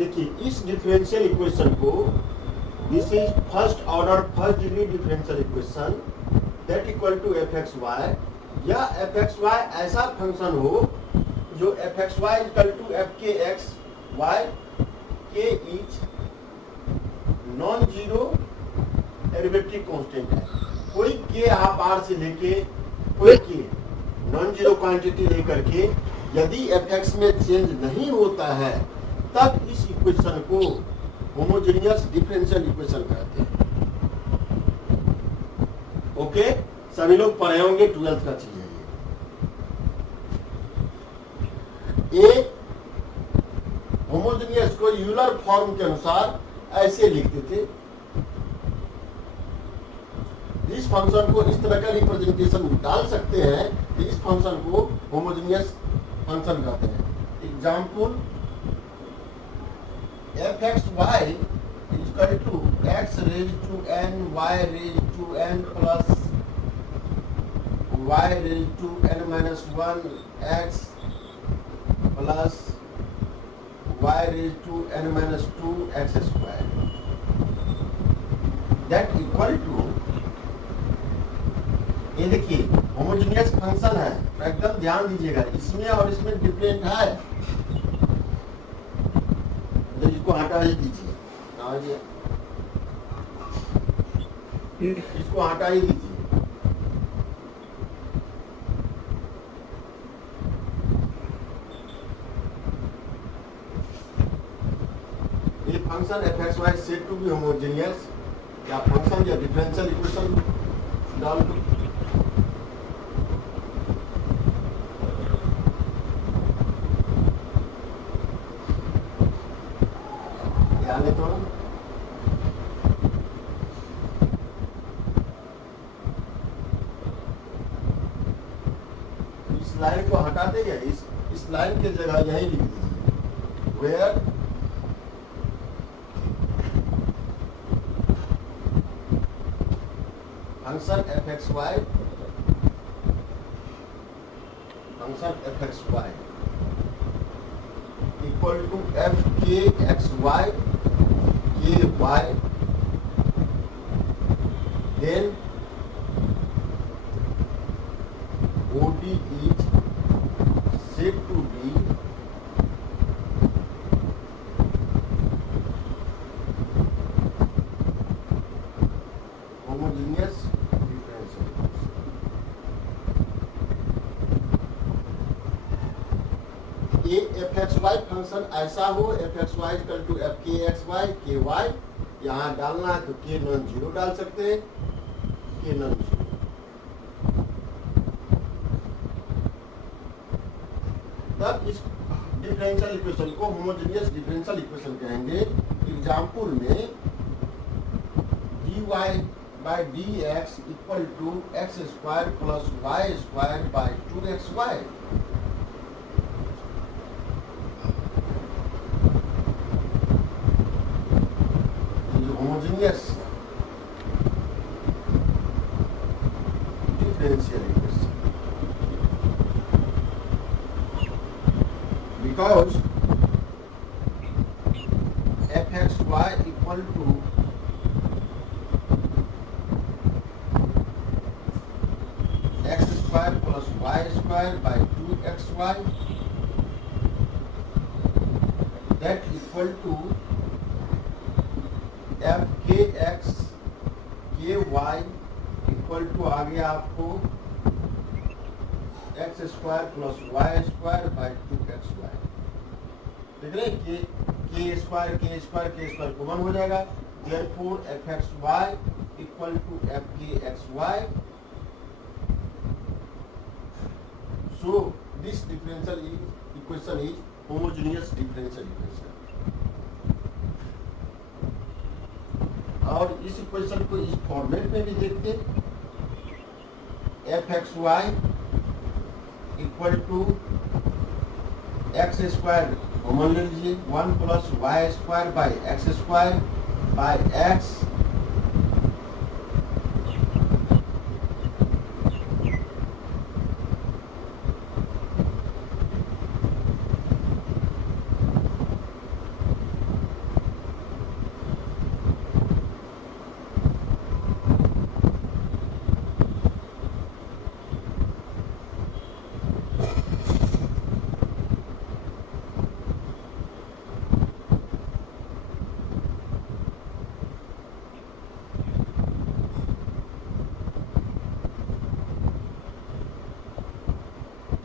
देखिए इस differential equation को, this is first order first degree differential equation that equal to F x Y, या F x Y ऐसा function हो जो F x Y equal to F के x Y K is non zero derivative constant है। कोई के आप are से लेके कोई के नॉन जीरो क्वांटिटी लेकर के यदि एफ एक्स में चेंज नहीं होता है तब इस इक्वेशन को होमोजेनियस डिफरेंशियल इक्वेशन कहते हैं। ओके, सभी लोग पढ़े होंगे, 12th का चीज है ये। होमोजेनियस को यूलर फॉर्म के अनुसार ऐसे लिखते थे। इस फंक्शन को इस तरह का रिप्रेजेंटेशन डाल सकते हैं कि इस फंक्शन को होमोजेनियस फंक्शन कहते हैं। Example, F x Y equal to X raise to N Y raise to N plus Y raise to N minus one X plus Y raise to N minus two x square, that equal to, ये देखिए homogeneous function है तो एकदम ध्यान दीजिएगा, इसमें और इसमें डिफरेंट है। तो इसको हटा ही दीजिए, इसको हटा ही दीजिए। ये function F x Y said to be homogeneous, या फंक्शन या डिफरेंशियल इक्वेशन डाल दो। इस लाइन को हटा देंगे, इस लाइन की जगह यही लिख दीजिए, where function F x Y, function F x Y equal to F के x Y K Y, then OD is said to be homogeneous differential equation। ये एफ एक्स वाई फंक्शन ऐसा हो, F x Y equal to F के x Y K Y, यहाँ डालना है तो के नॉन जीरो डाल सकते हैं, के नॉन जीरो। तब इस डिफरेंशियल इक्वेशन को होमोजेनियस डिफरेंशियल इक्वेशन कहेंगे। एग्जाम्पल में dy by dx equal to x square plus Y square by 2xy, homogeneous differential equation, because fxy equal to x square plus y square by 2xy, that equal to fkx ky equal to आ गया आपको x square plus Y square by 2xy। देख रहे हैं k square common हो जाएगा, therefore f x Y equal to F के x y. So this differential equation is homogeneous differential equation. और इस इक्वेशन को इस फॉर्मेट में भी देखते, f x Y equal to x square common ले लीजिए, 1 plus Y square by x square by x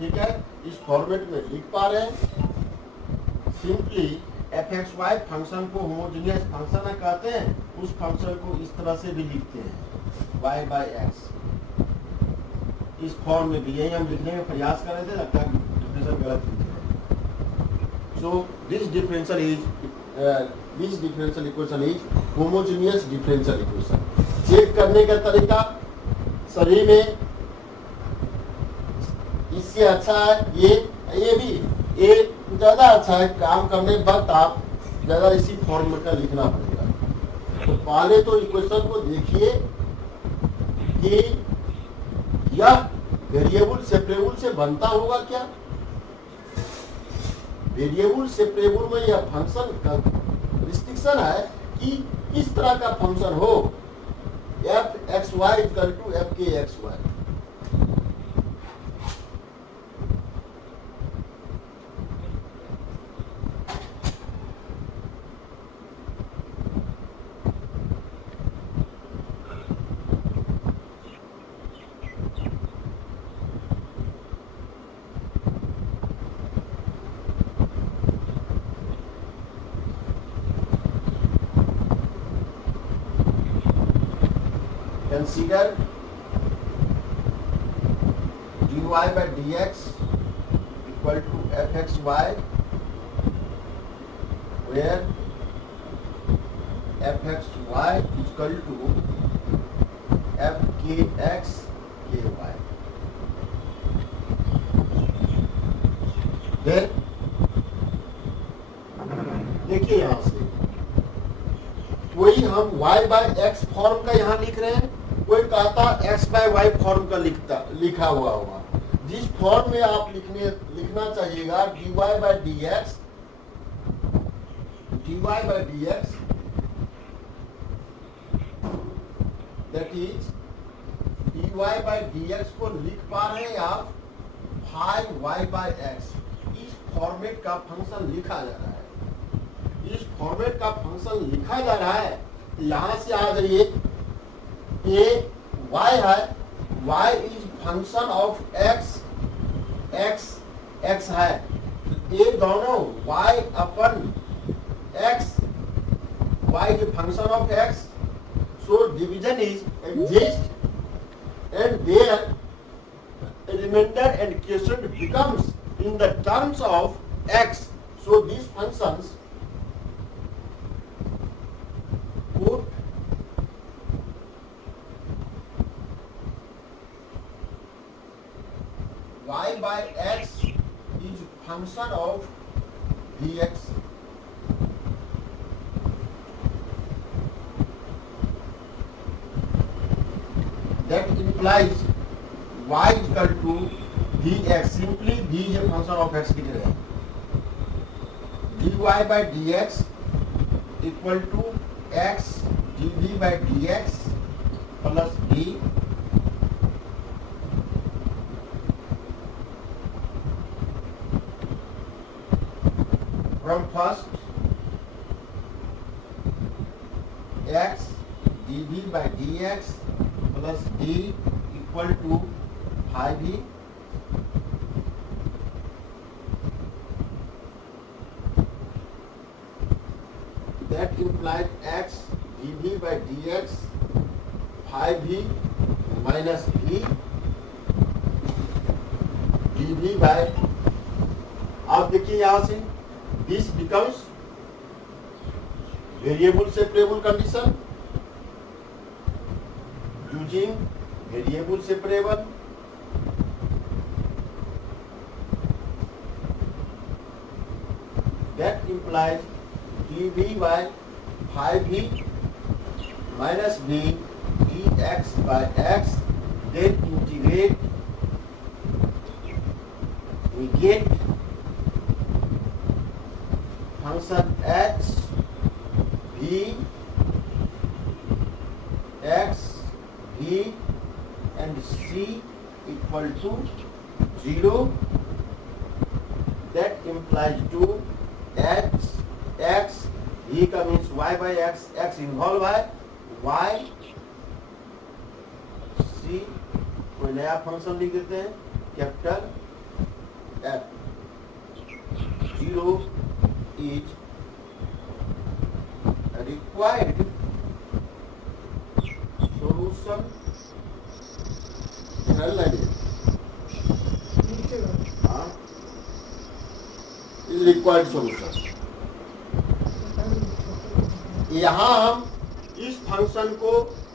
ठीक है, इस फॉर्मेट में लिख पा रहे हैं। सिंपली fxy फंक्शन को होमोजेनियस फंक्शन कहते हैं, उस फंक्शन को इस तरह से भी लिखते हैं y बाई एक्स, इस फॉर्म में भी। यही हम लिखने में प्रयास कर रहे थे, लगता है डिफरेंशियल गलत लिखे हैं। So this differential equation is homogeneous differential equation. Check करने का तरीका सभी में इससे अच्छा है, ये भी ये ज्यादा अच्छा है। काम करने वक्त आप ज्यादा इसी फॉर्म का लिखना पड़ेगा। तो पहले तो इक्वेशन को देखिए कि यह वेरिएबल सेपरेबल से बनता होगा क्या। वेरिएबल सेपरेबल में यह फंक्शन का रिस्ट्रिक्शन है कि किस तरह का फंक्शन हो, F x Y equal to F के x y. Consider dy by dx equal to fxy, where fxy is equal to fkx ky. Then देखिए यहां से कोई हम y बाय x फॉर्म का यहां लिख रहे हैं, कोई कहता x बाय वाई फॉर्म का लिखा हुआ होगा। जिस फॉर्म में आप लिखना चाहिएगा dy by dx, that is dy by dx को लिख पा रहे हैं आप 5y बाय x। इस फॉर्मेट का फंक्शन लिखा जा रहा है, इस फॉर्मेट का फंक्शन लिखा जा रहा है। यहां से आ जाइए, ये y है, y is function of x, x है, ये दोनों y upon x, y is function of x, so division is exist and their remainder and quotient becomes in the terms of x. So these functions put y by x is function of dx. That implies y is equal to dx. Simply d is a function of x लिख रहे हैं। dy by dx equal to x dv by dx plus d from first x dv by dx plus d equal to 5v that implies x dv by dx 5v minus v dv by, आप देखिए यहां से this becomes variable separable condition using variable separable, that implies dv by 5v minus v dx by x, then integrate, we get function x v x v and c equal to 0. That implies to x v का means y by x, x involve है, y c कोई नया function लिख देते हैं capital F0 is required solution general idea is required solution। यहाँ हम इस फंक्शन को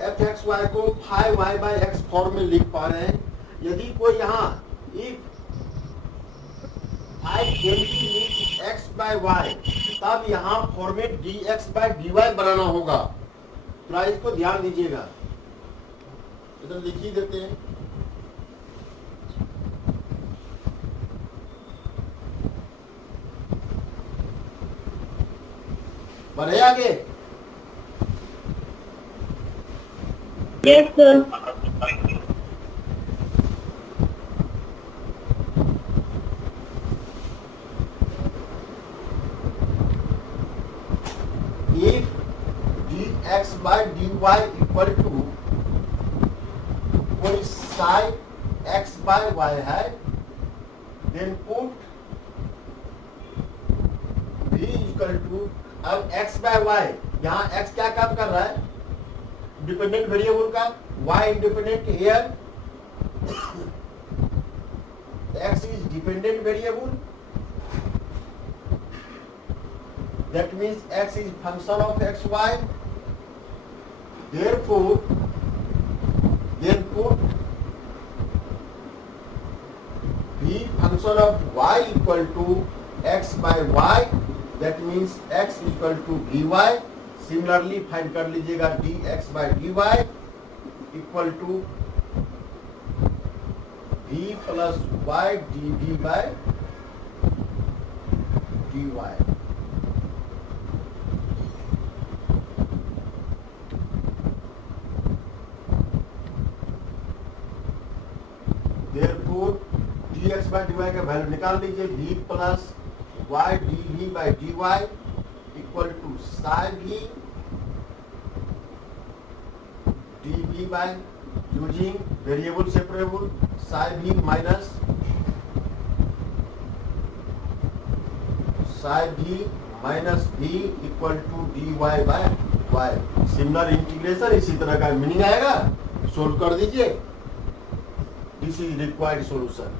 f(x,y) को phi y by x form में लिख पा रहे हैं। यदि कोई यहाँ if I can be x by y, तब यहाँ फॉर्मेट dx by dy बनाना होगा। थोड़ा इसको ध्यान दीजिएगा, इधर लिख ही देते हैं। बढ़े आगे। Yes, sir. If dx by dy equal to कोई psi x by y है, then put v equal to, अब x by y, यहाँ x क्या काम कर रहा है? डिपेंडेंट वेरिएबल का, y independent here, x is dependent variable, that means x is function of xy, therefore then put v function of y equal to x by y, that means x equal to dy। Similarly find कर लीजिएगा dx by dy equal to v plus y dv by dy। Therefore dx by dy का value निकाल लीजिए, v plus y dv by dy equal to psi v dv by using variable separable psi v minus v equal to dy by y। Similar integration इसी तरह का meaning आएगा, solve कर दीजिए। This is required solution.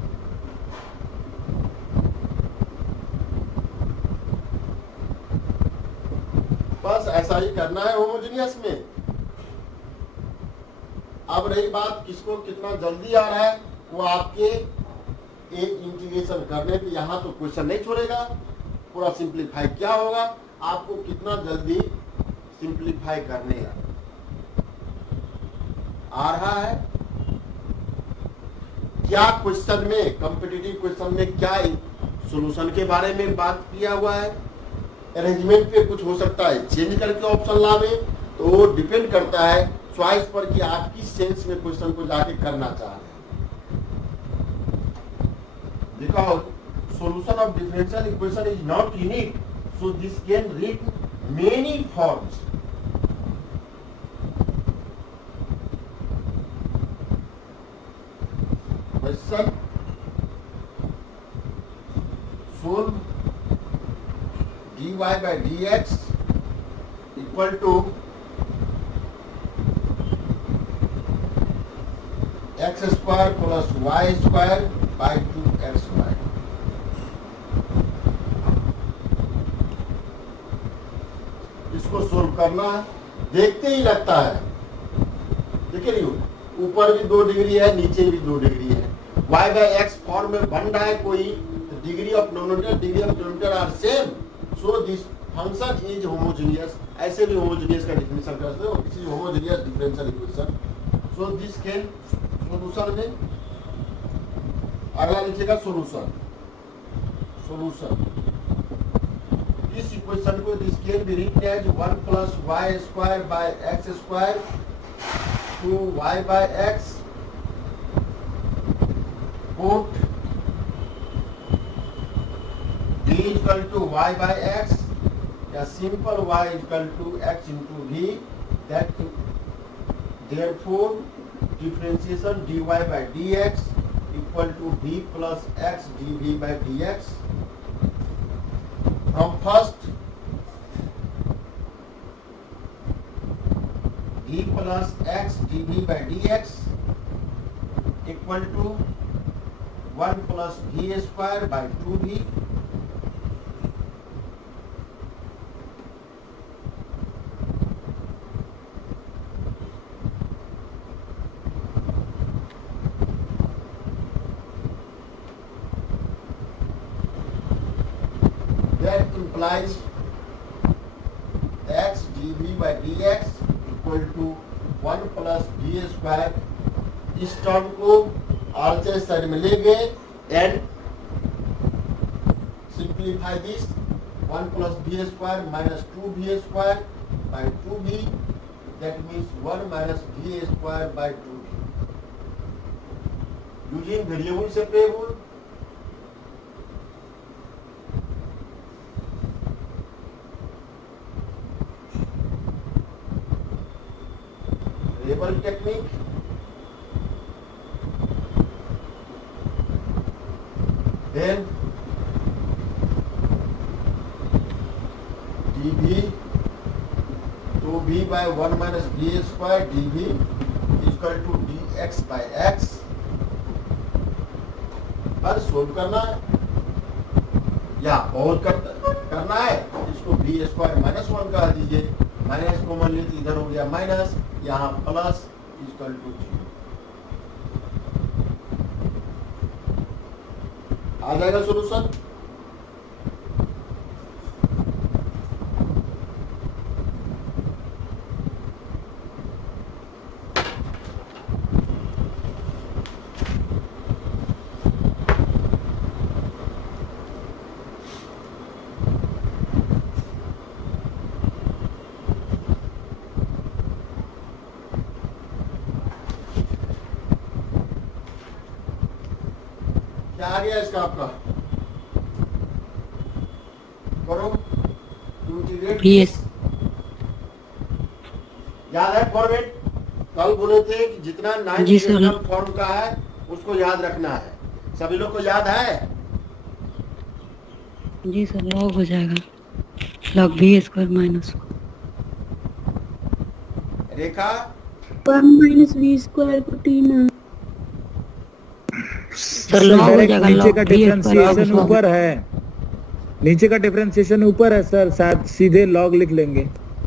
बस ऐसा ही करना है होमोजेनियस में। अब रही बात किसको कितना जल्दी आ रहा है, वो आपके एक इंटीग्रेशन करने पे यहाँ तो क्वेश्चन नहीं छोड़ेगा, पूरा सिंप्लीफाई क्या होगा, आपको कितना जल्दी सिंप्लीफाई करने आ रहा है। क्या क्वेश्चन में, कॉम्पिटिटिव क्वेश्चन में क्या सॉल्यूशन के बारे में बात किया हुआ है, अरेंजमेंट पे कुछ हो सकता है चेंज करके ऑप्शन लावे, तो वो डिपेंड करता है चॉइस पर कि आप किस सेंस में क्वेश्चन को जाके करना चाह रहे हैं। Because solution of differential equation is not unique, so this can read many forms। Question: solve dy by dx equal to x square plus y square by 2xy। इसको सोल्व करना है, देखते ही लगता है, देखिए नहीं, ऊपर भी 2 डिग्री है, नीचे भी 2 डिग्री है, y by x फॉर्म में बन रहा है कोई, degree of denominator are same, so this function is homogeneous. ऐसे भी होमोजेनियस का डेफिनेशन कर सकते हो, this is homogeneous differential equation, so this can solution में अगला लिखिएगा सॉल्यूशन। इस इक्वेशन को this can be written as 1 plus y square by x square to y by x put d equal to y by x या simple y equal to x into v, that therefore differentiation dy by dx equal to d plus x dv by dx. From first, d plus x dv by dx equal to 1 plus v square by 2v. That implies x dv by dx equal to 1 plus v square. इस term को आगे side में ले गए and simplify this 1 plus v square minus 2v square by 2v. That means 1 minus v square by 2v. Using variable separable, variable technique, then dv 2v by 1 minus v square dv is equal to dx by x. बस solve करना है या और करना है, इसको v square minus 1 कहा दीजिए, माइनस को मान लीजिए, इधर हो गया माइनस, यहाँ प्लस इक्वल टू 0 आ जाएगा सोल्यूशन. क्या आ गया इसका आपका? करो इंटीग्रेट. याद है फॉर्मेट? कल बोले थे कि जितना 9 डिजिटल फॉर्म का है उसको याद रखना है. सभी लोग को याद है? जी सर, लॉग हो जाएगा, लॉग v स्क्वायर माइनस रेखा 1 minus v square को t में सर लॉग हो जाएगा. नीचे का डिफरेंशिएशन ऊपर है, नीचे का डिफरेंशिएशन ऊपर है सर, शायद सीधे लॉग लिख लेंगे.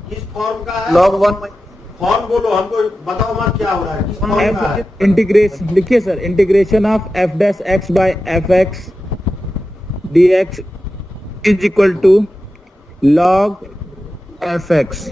किस फॉर्म का है? लॉग 1 फॉर्म बोलो, हमको बताओ मां क्या हो रहा है, किस फॉर्म का है? इंटीग्रेशन लिखिए sir, integration of f dash x by fx dx is equal to log fx.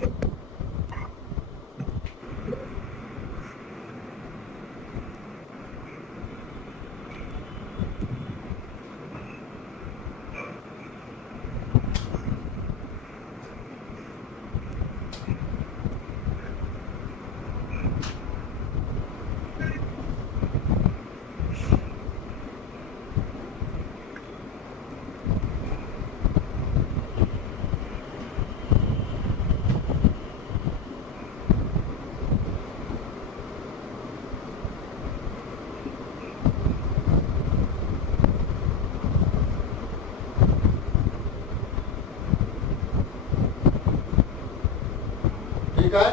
ठीक है.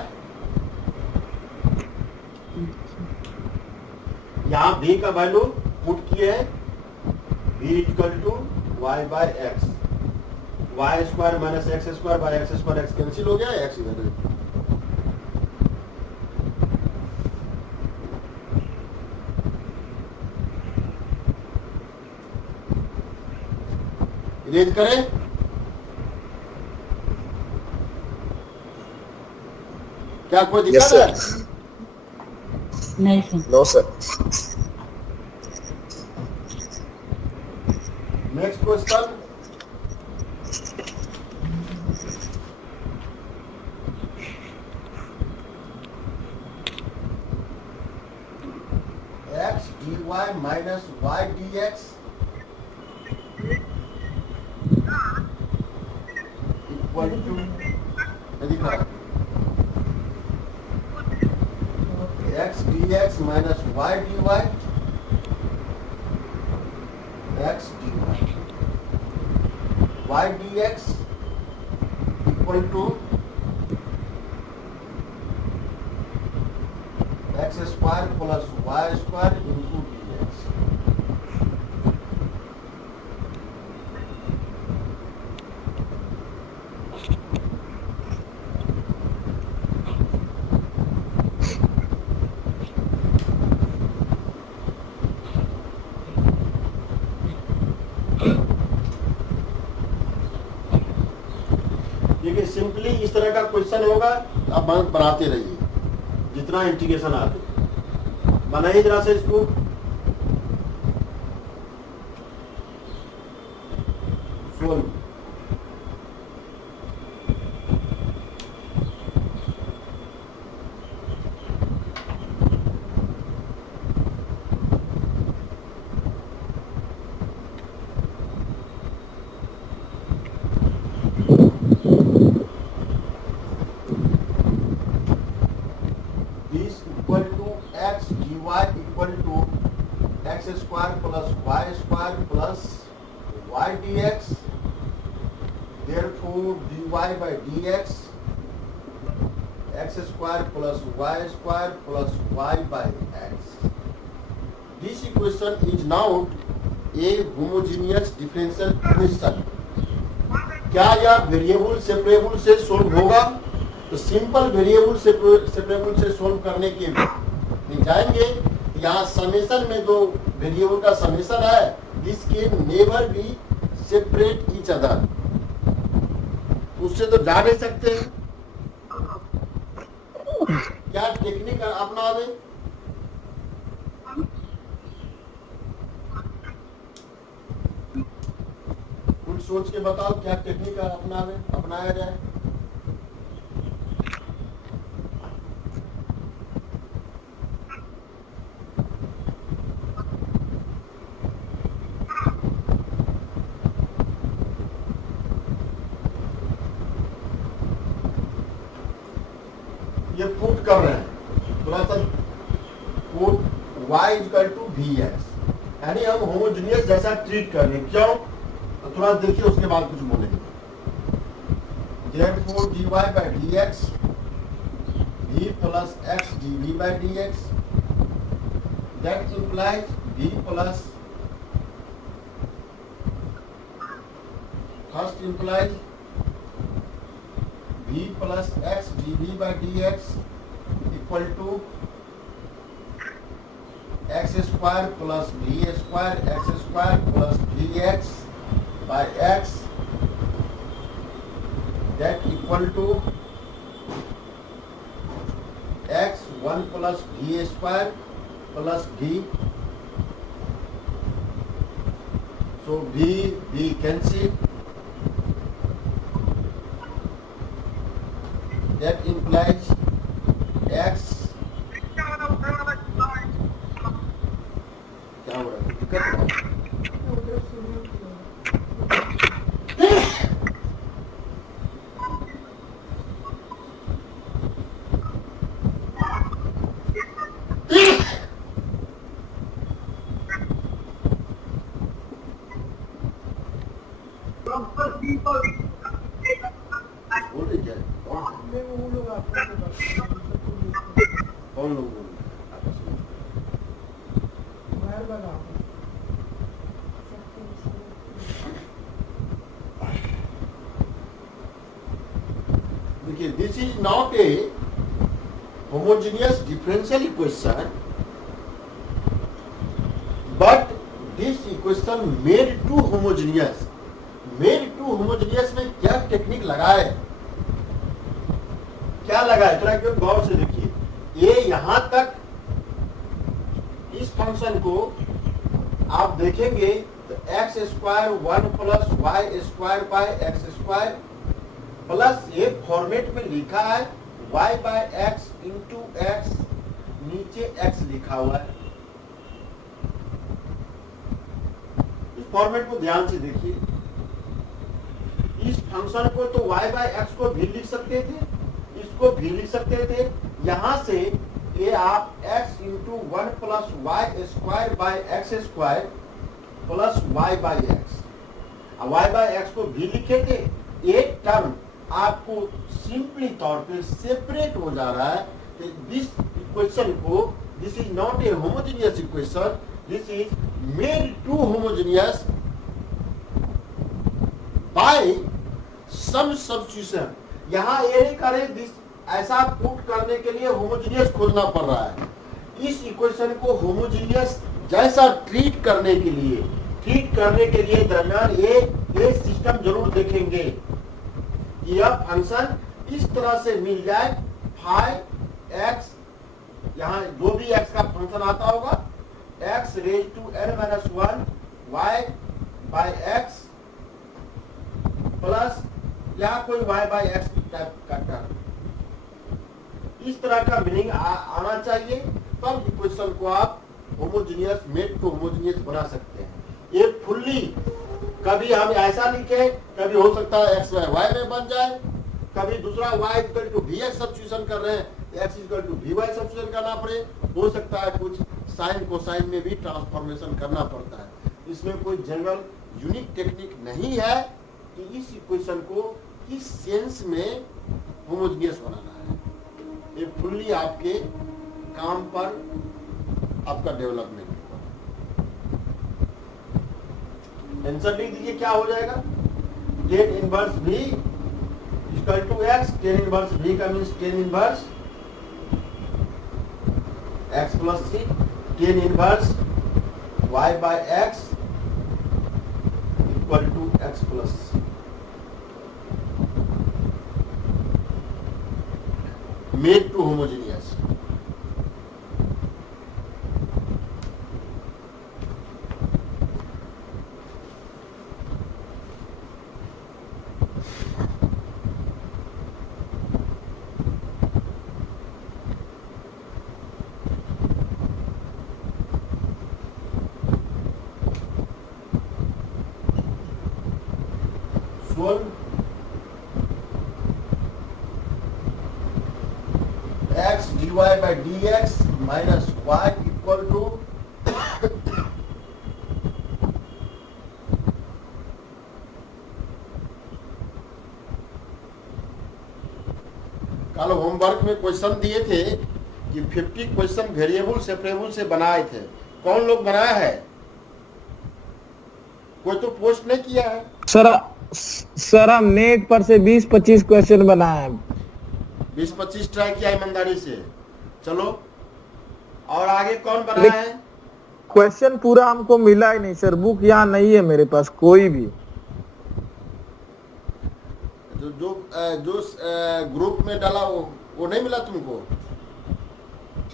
यहाँ v का वैल्यू पुट किए हैं, v equal to y by X, Y square minus X square by X square, X cancel हो गया, x इधर. Erase करें. क्या कोई दिक्कत है? नहीं sir. No sir. Next question. x dy minus y dx equal to, दिखा x dx minus y dy x dy, y dx equal to x square plus y square into dx. देखिए simply इस तरह का question होगा, आप बनाते रहिए जितना इंटीग्रेशन आते, बनाइए जरा से इसको। Solve equal to x dy equal to x square plus y square plus y dx. Therefore dy by dx x square plus y square plus y by x. This equation is now a homogeneous differential equation. क्या यह variable separable से solve होगा? तो simple variable separable से solve करने के लिए जाएंगे। यहाँ समेशन में दो वेरिएबल का समेशन है, this can never be separate each other, उससे तो जा नहीं सकते हैं। क्या टेक्निक अपना दें? कुछ सोच के बताओ क्या टेक्निक अपनाया जाए। ये पुट कर रहे हैं, थोड़ा सा put y equal to vx, यानी हम होमोजेनियस जैसा ट्रीट कर रहे हैं। क्यों? तो थोड़ा देखिए, उसके बाद कुछ बोलेंगे। therefore dy by dx v plus x dv by dx, that implies v plus, first implies v plus x dv by dx equal to x square plus v square x square plus vx by x, that equal to x 1 plus v square plus v, so v cancel, that implies x, क्या हो रहा है, दिक्कत हो रहा है? बोल रही क्या? कौन लोग बोल रहे हैं आपस में? देखिए, this is not A homogeneous differential equation, but this equation made to homogeneous. made to homogeneous में क्या टेक्निक लगाए, क्या लगाए, थोड़ा क्यों गौर से देखिए। ये यहां तक इस फंक्शन को आप देखेंगे तो X square 1 plus Y square by X square plus ये फॉर्मेट में लिखा है y by X into X, नीचे x लिखा हुआ है। इस फॉर्मेट को ध्यान से देखिए। इस फंक्शन को तो y बाय एक्स को भी लिख सकते थे, इसको भी लिख सकते थे। यहां से ये आप x into 1 plus Y square by X square plus Y by X, Y by X को भी लिखे थे, एक टर्म आपको सिंपली तौर पे सेपरेट हो जा रहा है। दिस इक्वेशन को, this is not a homogeneous equation, this is made to homogeneous by some substitution. यहाँ ये नहीं करे दिस, ऐसा पुट करने के लिए होमोजेनियस खोजना पड़ रहा है। इस इक्वेशन को होमोजेनियस जैसा ट्रीट करने के लिए दरमियान ये सिस्टम जरूर देखेंगे कि यह फंक्शन इस तरह से मिल जाए, फाइव एक्स, यहाँ जो भी एक्स का फंक्शन आता होगा, X raise to n minus 1 Y by X plus या कोई वाई बाई एक्स टाइप का टर्म, इस तरह का मीनिंग आना चाहिए, तब इक्वेशन को आप होमोजेनियस, मेड टू होमोजेनियस बना सकते हैं। ये फुल्ली कभी हम ऐसा लिखे, कभी हो सकता है एक्स वाई वाई में बन जाए, कभी दूसरा Y equal to V X substitution कर रहे हैं, X equal to V Y substitution करना पड़े, हो सकता है कुछ साइन कोसाइन में भी ट्रांसफॉर्मेशन करना पड़ता है। इसमें कोई जनरल यूनिक टेक्निक नहीं है कि इस इक्वेशन को इस सेंस में होमोजेनियस बनाना है। ये फुल्ली आपके काम पर आपका डेवलपमेंट। आंसर लिख दीजिए, क्या हो जाएगा, tan inverse v equal to X, tan inverse v का means tan inverse X plus C, tan inverse y by X equal to X plus C. Made to homogeneous. x dy by dx minus y equal to कल homework में question दिए थे कि 50 question variable separable से बनाए थे। कौन लोग बनाया है? कोई तो पोस्ट नहीं किया है। सर हम नेट पर से 20-25 क्वेश्चन बनाए हैं। 20-25 ट्राई किया ईमानदारी से। चलो, और आगे कौन बनाया है? क्वेश्चन पूरा हमको मिला ही नहीं सर, बुक यहाँ नहीं है मेरे पास कोई भी। जो ग्रुप में डाला वो नहीं मिला तुमको?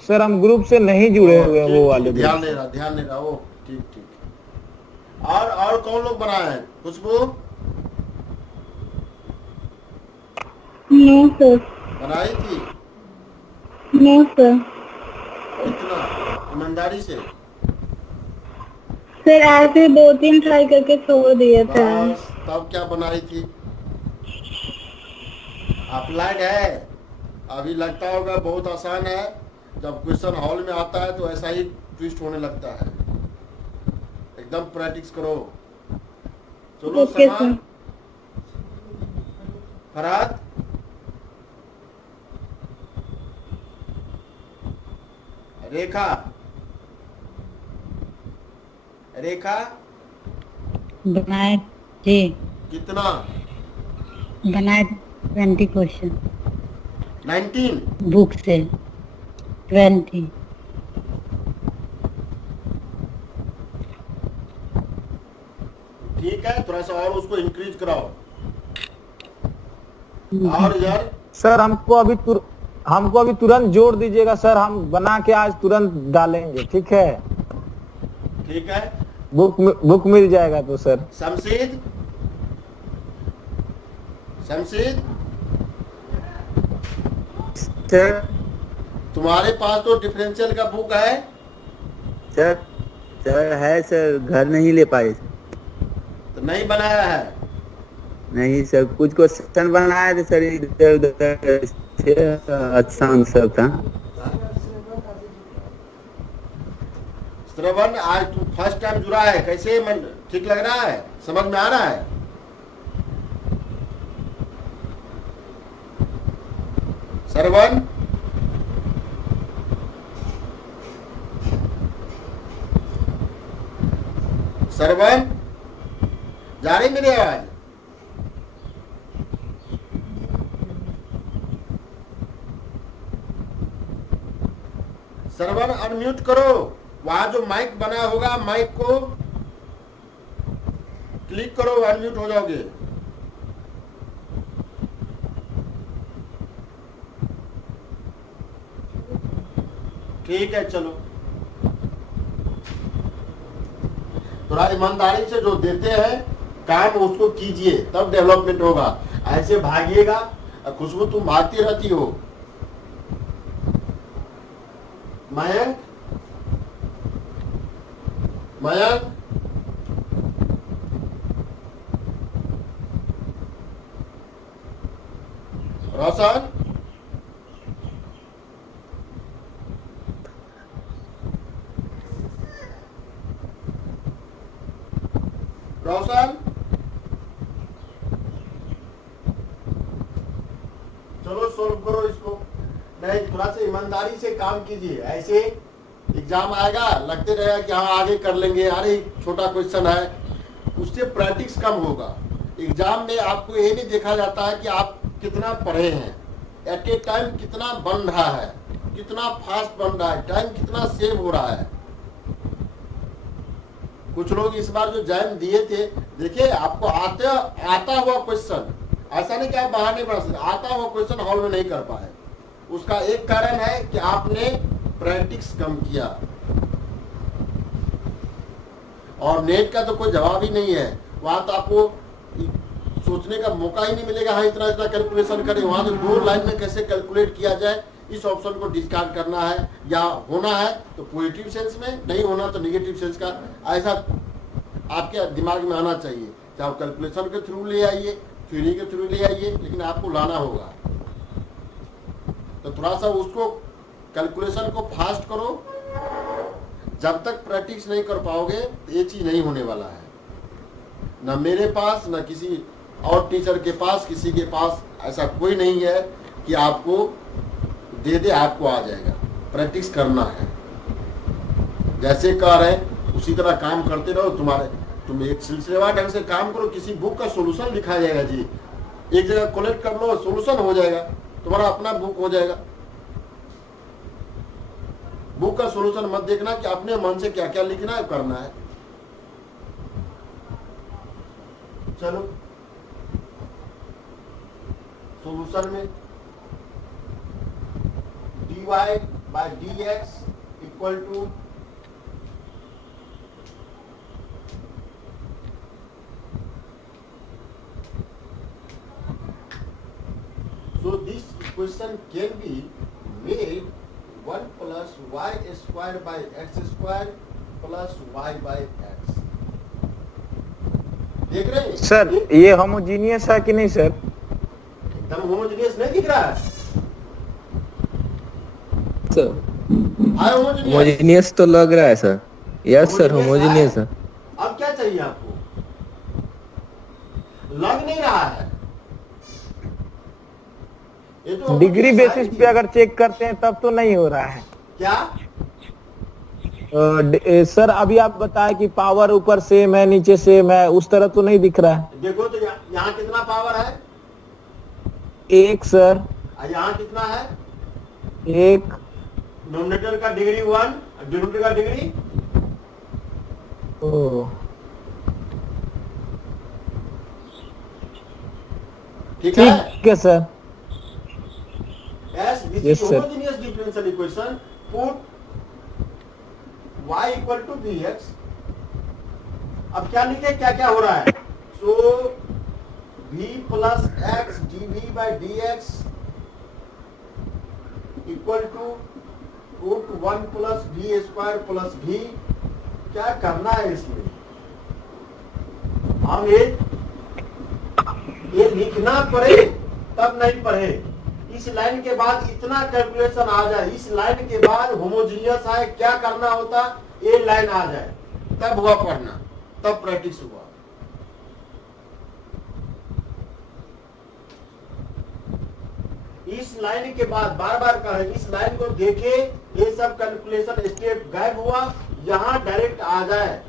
सर हम ग्रुप से नहीं जुड़े हुए हैं वो वाले। ध्यान दे रहा वो। ठीक। और कौन लोग बनाए हैं? Khushboo no sir. बनाई थी? No sir. कितना ईमानदारी से? सर ऐसे 2-3 ट्राई करके छोड़ दिए थे। बस, तब क्या बनाई थी? अप्लाइड है। अभी लगता होगा बहुत आसान है, जब क्वेश्चन हॉल में आता है तो ऐसा ही ट्विस्ट होने लगता है। एकदम प्रैक्टिस करो। चलो ओके समा, सर। फरहाद, रेखा बनाए थे। कितना? बनाए 20 क्वेश्चन 19 बुक से। 20। ठीक है, थोड़ा सा और उसको इंक्रीज कराओ। और यार सर हमको अभी तुरंत जोड़ दीजिएगा सर, हम बना के आज तुरंत डालेंगे। ठीक है? ठीक है, बुक मिल जाएगा तो सर। शमशीद सर तुम्हारे पास तो डिफरेंशियल का बुक है? सर है सर, घर नहीं ले पाए। तो नहीं बनाया है? नहीं सर, कुछ क्वेश्चन बनाए थे सर, इधर उधर अच्छा आंसर था। श्रवण आज तू फर्स्ट टाइम जुड़ा है, कैसे मन ठीक लग रहा है, समझ में आ रहा है? श्रवण श्रवण जा रही मेरी आवाज? श्रवण अनम्यूट करो, वहां जो माइक बना होगा माइक को क्लिक करो, अनम्यूट हो जाओगे। ठीक है, चलो थोड़ा ईमानदारी से जो देते हैं काम उसको कीजिए, तब डेवलपमेंट होगा। ऐसे भागिएगा, खुशबू तुम भागती रहती हो। मयंक मयंक रोशन रोशन चलो सोल्व करो इसको। नहीं, थोड़ा सा ईमानदारी से काम कीजिए। ऐसे एग्जाम आएगा लगते रहेगा कि हाँ आगे कर लेंगे, अरे छोटा क्वेश्चन है, उससे प्रैक्टिस कम होगा। एग्जाम में आपको ये नहीं देखा जाता है कि आप कितना पढ़े हैं, एट ए टाइम कितना बन रहा है, कितना फास्ट बन रहा है, टाइम कितना सेव हो रहा है। कुछ लोग इस बार जो जैम दिए थे, देखिए आपको आता हुआ क्वेश्चन, ऐसा नहीं कि आप बाहर नहीं पढ़ सकते, आता हुआ क्वेश्चन हॉल में नहीं कर पाए। उसका एक कारण है कि आपने प्रैक्टिस कम किया। और नेट का तो कोई जवाब ही नहीं है, वहां तो आपको सोचने का मौका ही नहीं मिलेगा। हाँ इतना इतना कैलकुलेशन करें, वहां तो 2 लाइन में कैसे कैलकुलेट किया जाए, इस ऑप्शन को डिस्कार्ड करना है, या होना है तो पॉजिटिव सेंस में, नहीं होना तो नेगेटिव सेंस का, ऐसा आपके दिमाग में आना चाहिए। चाहे आप कैलकुलेशन के थ्रू ले आइए, थ्योरी के थ्रू ले आइए, लेकिन आपको लाना होगा। तो थोड़ा सा उसको कैलकुलेशन को फास्ट करो। जब तक प्रैक्टिस नहीं कर पाओगे ये चीज नहीं होने वाला है। न मेरे पास, न किसी और टीचर के पास, किसी के पास ऐसा कोई नहीं है कि आपको दे दे आपको आ जाएगा। प्रैक्टिस करना है, जैसे कह रहे हैं उसी तरह काम करते रहो। तुम एक सिलसिलेवार ढंग से काम करो। किसी बुक का सोल्यूशन लिखा जाएगा जी, एक जगह कलेक्ट कर लो, सोल्यूशन हो जाएगा, तुम्हारा अपना बुक हो जाएगा। बुक का सोल्यूशन मत देखना कि अपने मन से क्या क्या लिखना है, करना है। चलो सोल्यूशन में dy by dx equal to so this equation can be made 1 plus y square by x square plus y by x। देख रहे हैं सर ये होमोजीनियस है कि नहीं सर? एकदम होमोजीनियस नहीं दिख रहा है सर होमोजीनियस। होमोजेनियस तो लग रहा है सर। यस सर होमोजेनियस है। अब क्या चाहिए आपको? लग नहीं रहा है ये तो डिग्री बेसिस पे अगर चेक करते हैं तब तो नहीं हो रहा है क्या? सर अभी आप बताएं कि पावर ऊपर सेम है नीचे सेम है, उस तरह तो नहीं दिख रहा है। देखो तो यहाँ कितना पावर है? 1 सर। यहाँ कितना है? 1। नोमिनेटर का डिग्री 1, डिनोमिनेटर का डिग्री ओह ठीक है। ठीक है sir. As this Yes, is sir. homogeneous differential equation, put y equal to bx। अब क्या लिखे, क्या क्या हो रहा है? So v plus x dv by dx equal to root 1 plus v square plus v। क्या करना है इसमें? हम ये लिखना पड़े तब नहीं पढ़े। इस लाइन के बाद इतना कैलकुलेशन आ जाए, इस लाइन के बाद होमोजीनियस है, क्या करना होता ये लाइन आ जाए, तब हुआ पढ़ना, तब प्रैक्टिस हुआ। इस लाइन के बाद बार बार कहा, इस लाइन को देखे, ये सब कैलकुलेशन स्टेप गायब हुआ, यहां डायरेक्ट आ जाए।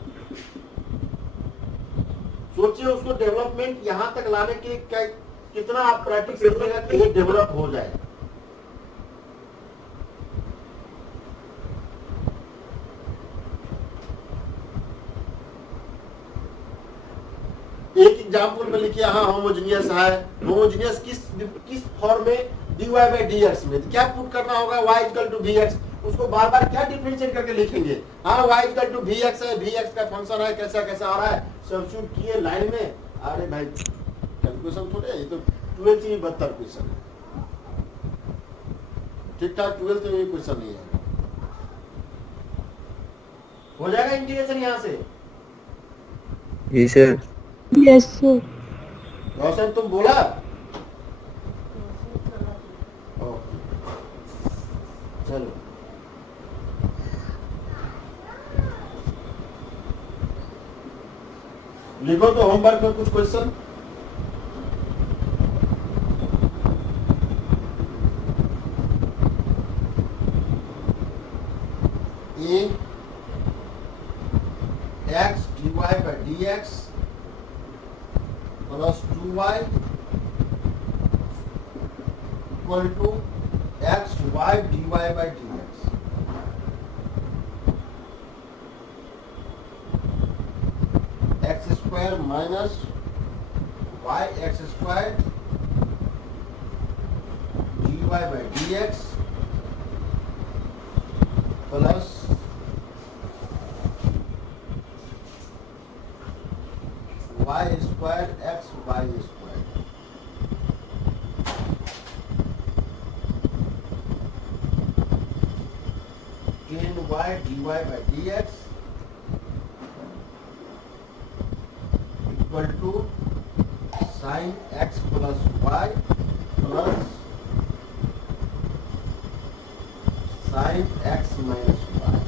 सोचिए उसको डेवलपमेंट यहां तक लाने के कितना आप प्रैक्टिस करिएगा कि ये डेवलप हो जाए। एक एग्जाम्पल में लिखिए, हाँ होमोजेनियस है, होमोजेनियस किस फॉर्म में, dy बाई dx में, क्या पुट करना होगा, y इक्वल टू vx, उसको बार बार क्या डिफरेंशिएट करके लिखेंगे, हाँ y इक्वल टू vx है, vx का फंक्शन है, कैसा कैसा आ रहा है, सब्स्टिट्यूट किए लाइन में। अरे भाई कैलकुलेशन थोड़े, ये तो 12th में 72 क्वेश्चन है, ठीक ठाक 12th में क्वेश्चन नहीं है। हो जाएगा इंटीग्रेशन यहाँ से? जी सर। Yes sir. रोशन तुम बोला? चलो लिखो तो होमवर्क में कुछ question. A x d Y by D x plus 2y equal to x Y D Y by D x. X square minus y x square D Y by D x plus Y square x Y square. Ten y D Y by D x equal to sine x plus y plus sine x minus Y.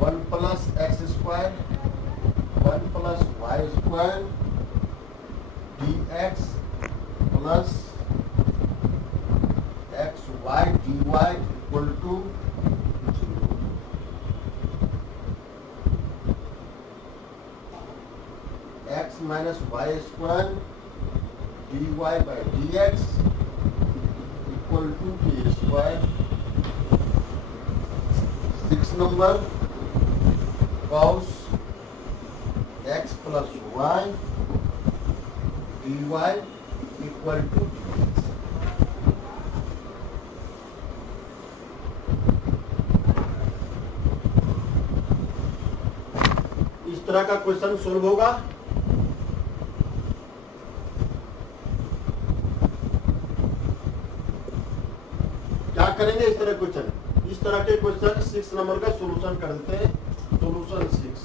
One plus X square one plus Y square D x plus X Y D Y equal to X minus Y square D Y by D x equal to A square. 6 number cos x plus y dy equal to dx। इस तरह का question solve होगा। क्या करेंगे इस तरह question, इस तरह के क्वेश्चन 6 नंबर का सॉल्यूशन कर देते हैं। Solution 6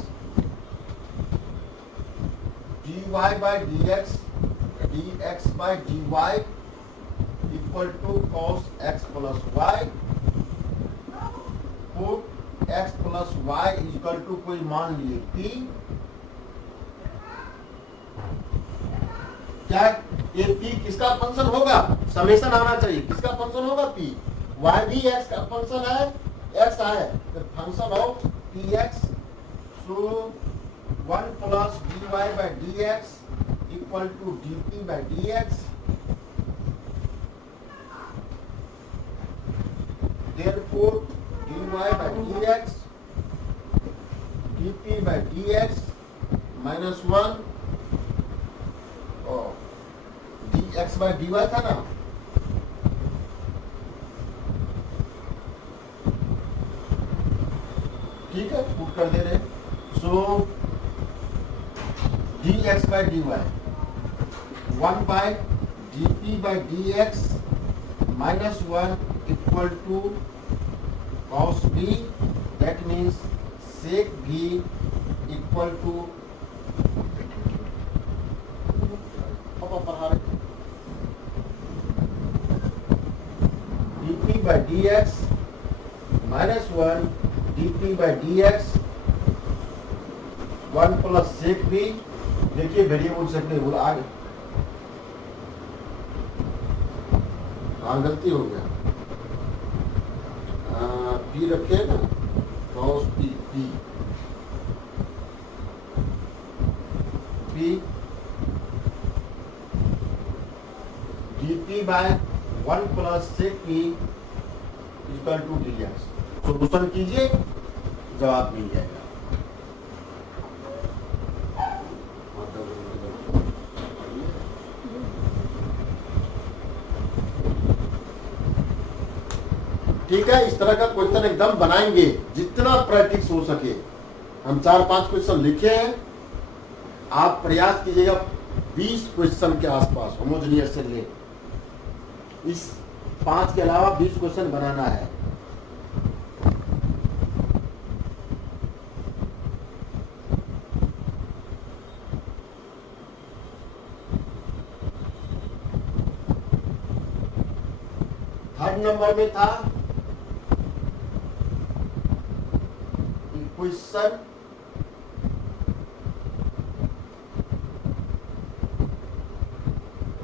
dy by dx dx by dy equal to cos x plus y। put x plus y equal to कोई मान लिए p। क्या ये p किसका फंक्शन होगा, समेशन आना चाहिए, किसका फंक्शन होगा p। y भी x का फंक्शन है, x है तो function of px। so 1 plus dy by dx equal to dp by dx। therefore dy by dx dp by dx minus 1 और dx by dy था ना, ठीक है पुट कर दे रहे। सो dx by dy 1 by dp by dx minus 1 equal to cos B, that means sec B equal to dp by dx minus 1 dp by dx 1 plus sec B. देखिए variable सेक नहीं बोला आगे, हाँ गलती हो गया, पी रखे ना, cos p p p dp by 1 plus sec p equal to dx। Solution कीजिए, जवाब मिल जाएगा। ठीक है, इस तरह का क्वेश्चन एकदम बनाएंगे जितना प्रैक्टिस हो सके। हम 4-5 क्वेश्चन लिखे हैं, आप प्रयास कीजिएगा 20 क्वेश्चन के आसपास होमोजेनियस से ले, इस 5 के अलावा 20 क्वेश्चन बनाना है। थर्ड नंबर में था equation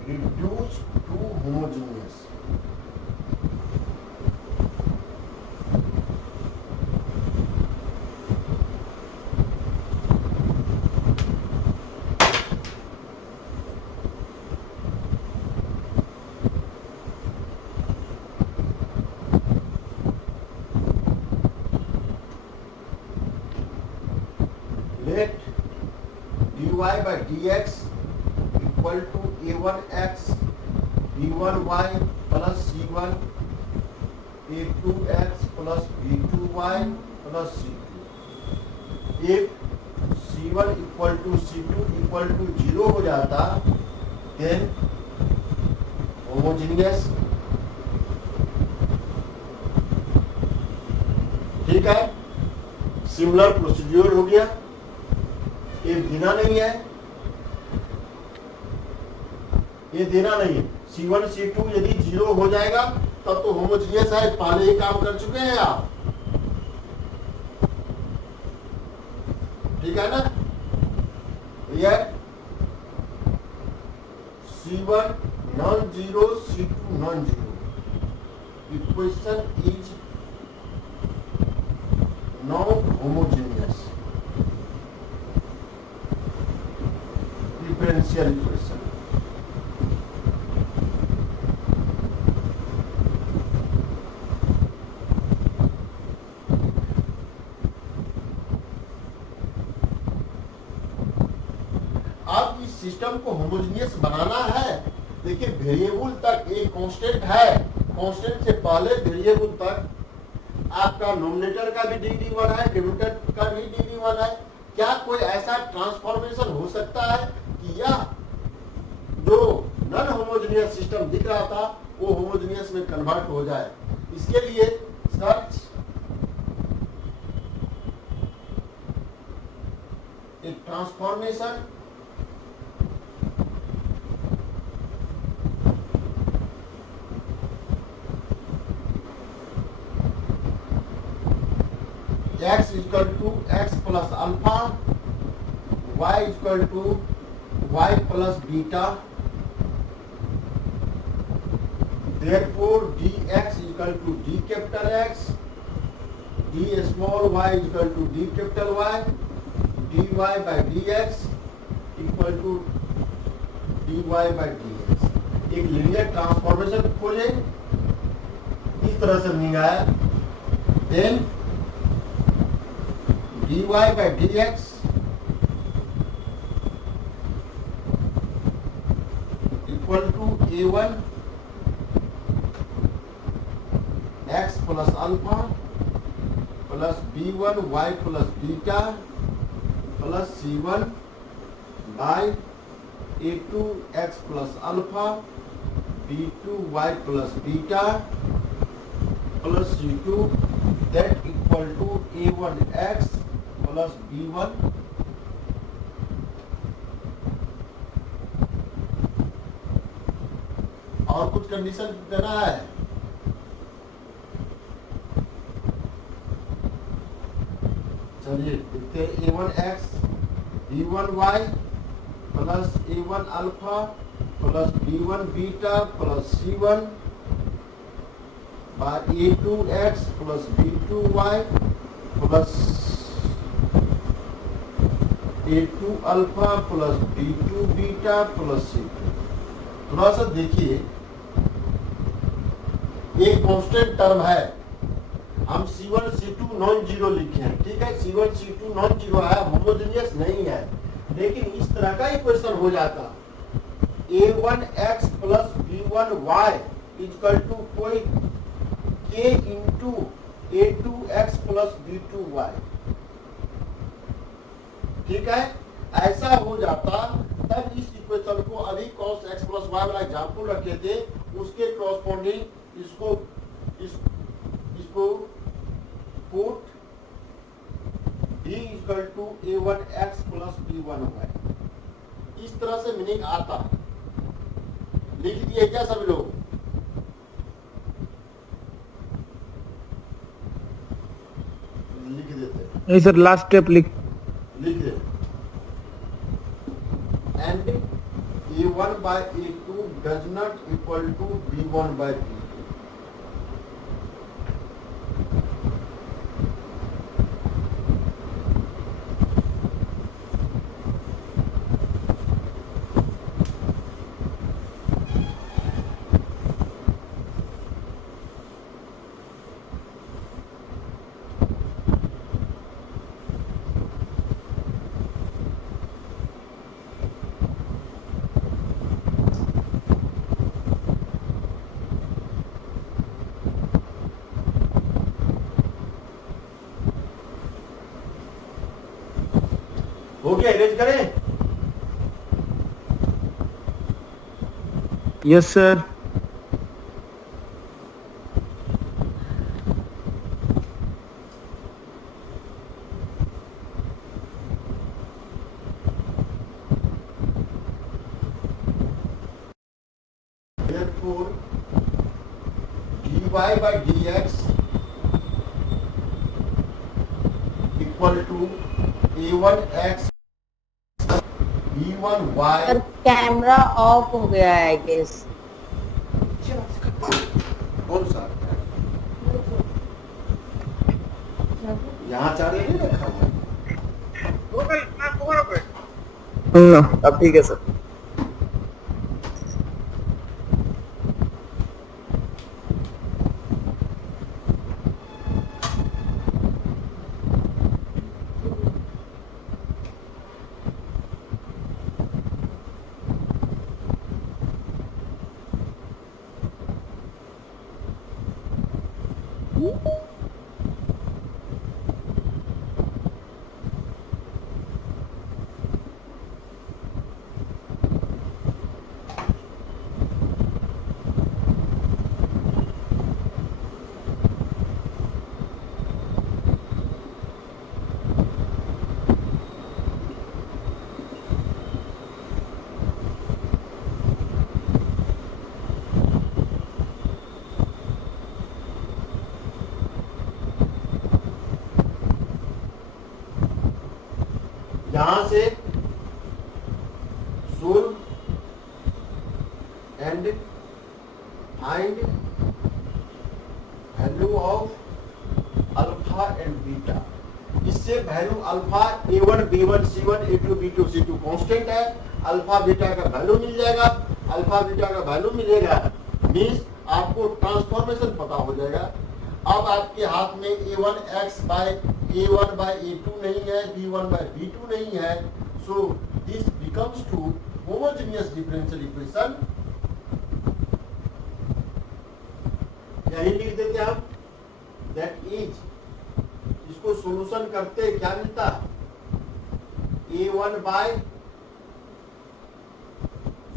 reduced to homogeneous। Let dy by dx equal to a1x b1y plus c1 a2x plus b2y plus c2। if c1 equal to c2 equal to 0 हो जाता, then homogeneous। ठीक है, similar procedure हो गया। ये देना नहीं है, ये देना नहीं है। C1 C2 यदि 0 हो जाएगा तब तो होमोजेनियस है, पहले ही काम कर चुके हैं आप, ठीक है ना। ये C1 non zero, C2 non zero, equation is not homogeneous differential equation. अब इस सिस्टम को होमोजेनियस बनाना है। देखिए वेरिएबल तक एक कांस्टेंट है, कांस्टेंट से पहले वेरिएबल तक आपका नोमिनेटर का भी dd1 है, डिनोमिनेटर का भी dd1 है। क्या कोई ऐसा ट्रांसफॉर्मेशन हो सकता है कि यह जो नॉन होमोजेनियस सिस्टम दिख रहा था वो होमोजेनियस में कन्वर्ट हो जाए? इसके लिए सर्च एक transformation x equal to x plus alpha, y equal to y plus beta, therefore dx equal to d capital X, d small y equal to d capital Y, dy by dx equal to dy by dx। एक linear transformation खोजे, इस तरह से नहीं आया, then dy by dx equal to a1 x plus alpha plus b1 y plus beta plus c1 by a2 x plus alpha b2 y plus beta plus c2, that equal to a1x plus b1 और कुछ condition देना है। चलिए लिखते हैं a1x b1y plus a1 alpha plus b1 beta plus c1 by a2x plus b2y plus a2 alpha plus b2 beta plus c2। थोड़ा सा देखिए, एक कांस्टेंट टर्म है, हम C1 C2 नॉन जीरो लिखे हैं, ठीक है। C1 C2 नॉन जीरो है, होमोजेनियस नहीं है, लेकिन इस तरह का इक्वेशन हो जाता a1x plus b1y equal to कोई k into a2x plus b2y, ठीक है। ऐसा हो जाता, तब इस इक्वेशन को अभी cos x प्लस y वाला एग्जाम्पल रखे थे, उसके कॉरस्पॉन्डिंग इसको put b equal to a1x plus b1y, इस तरह से मीनिंग आता। लिख दिए क्या सब लोग? लिख देते हैं। नहीं सर, लास्ट स्टेप लिख दे and a1 by a2 does not equal to b1 by b2। Okay, arrange करें। Yes sir. Therefore, dy by dx equal to a1x b1y। और कैमरा ऑफ हो गया है आई गेस। कौन सा? यहाँ चार्जर नहीं रखा हुआ है। अब ठीक है सर। यहां से solve and find value of alpha and beta. इससे value alpha a1 b1 c1 a2 b2 c2 constant है, अल्फा बीटा का वैल्यू मिल जाएगा। अल्फा बीटा का वैल्यू मिलेगा मींस आपको ट्रांसफॉर्मेशन पता हो जाएगा। अब आपके हाथ में a1x bye a1 bye a2 नहीं है, b1 बाय b2 नहीं है, so this becomes to homogeneous differential equation. यही लिख देते हम, दैट इज, इसको सॉल्यूशन करते क्या मिलता? a1 बाय,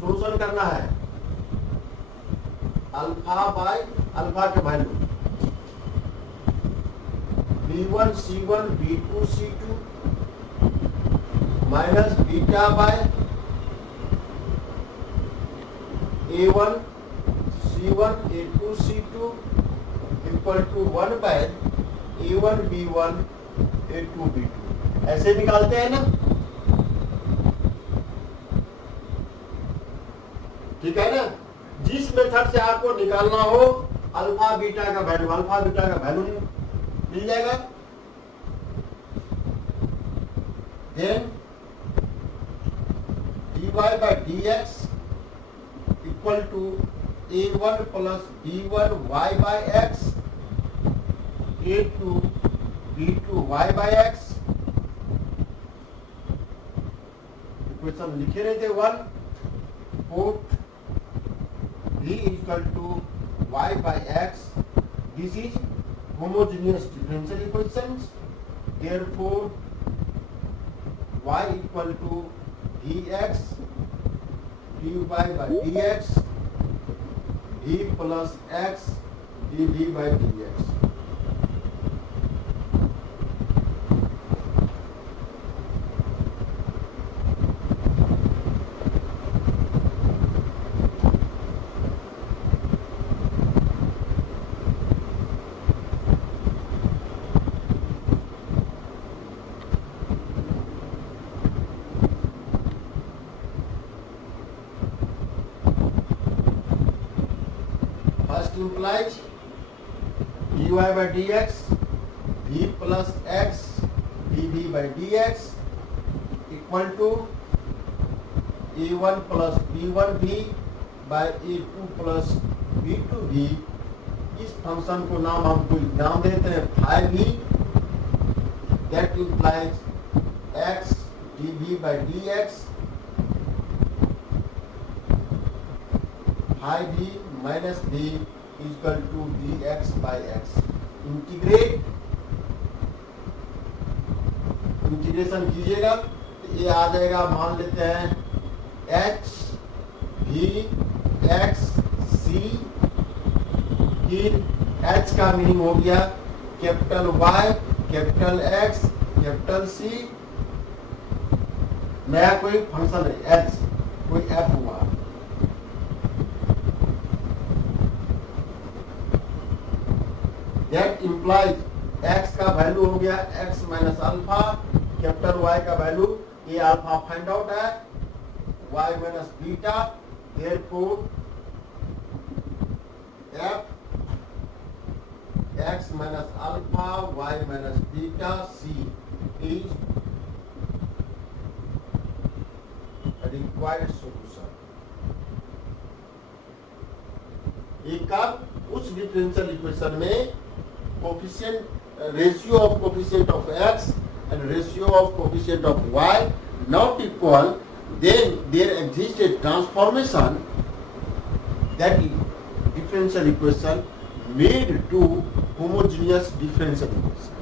सॉल्यूशन करना है अल्फा बाय अल्फा का value B1 C1 B2 C2 minus beta by A1 C1 A2 C2 equal to 1 by A1 B1 A2 B2। ऐसे निकालते हैं ना, ठीक है ना। जिस मेथड से आपको निकालना हो अल्फा बीटा का वैल्यू मिल जाएगा। Then dy by dx equal to a1 plus b1 y by x a2 b2 y by x। Equation लिखे रहे थे 1 put v equal to y by x। This is homogeneous differential equations, therefore y equal to dx dy by dx d plus x dd by dx। First implies dy by dx v plus x dd by dx equal to a1 plus b1v by a2 plus b2v। इस function को हम नाम देते हैं phi v। That implies x dv by dx phi v minus v equal to dx by x। Integration कीजिएगा तो ये आ जाएगा, मान लेते हैं h v x c। फिर h का मीनिंग हो गया capital Y capital X capital C, नया कोई फंक्शन है h कोई f हुआ। That implies x का वैल्यू हो गया x minus alpha, capital Y का वैल्यू ये अल्फा फाइंड आउट है y minus beta. therefore f x minus alpha y minus beta c is a required solution। एक उस डिफरेंशियल इक्वेशन में coefficient ratio of coefficient of x and ratio of coefficient of y not equal, then there exists a transformation that differential equation made to homogeneous differential equation।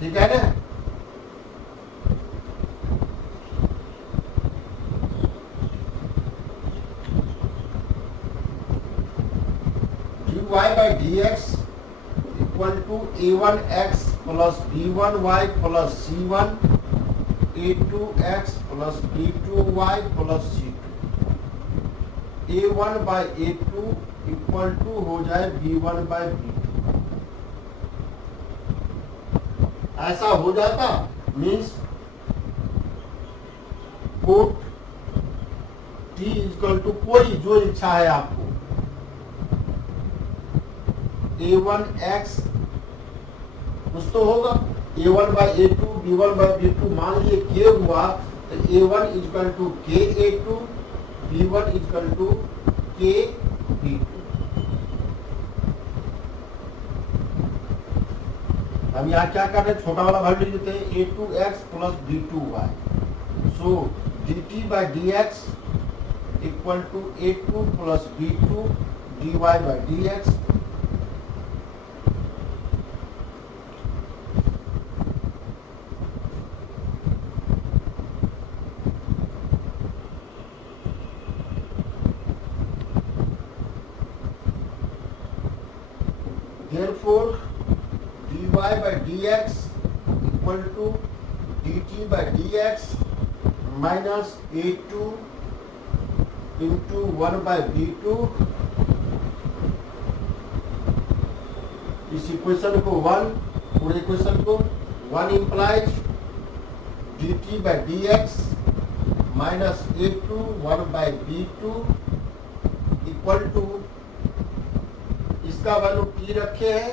ठीक है ना। y by dx equal to a1x plus b1y plus c1 a2x plus b2y plus c2। a1 by a2 equal to हो जाए b1 by b2। ऐसा हो जाता means put t equal to कोई जो इच्छा है आपको a1x कुछ तो होगा a1 by a2 b1 by b2 मान लीजिए k हुआ तो a1 equal to k a2 b1 equal to k b2। हम यहाँ क्या कर रहे हैं, छोटा वाला वैल्यू लिख देते हैं a2x plus b2y। So dt by dx equal to a2 plus b2 dy by dx। by dx equal to dt by dx minus a2 into 1 by b2। इस इक्वेशन को 1, पूरे इक्वेशन को 1 implies dt by dx minus a2 1 by b2 equal to, इसका value t रखे हैं,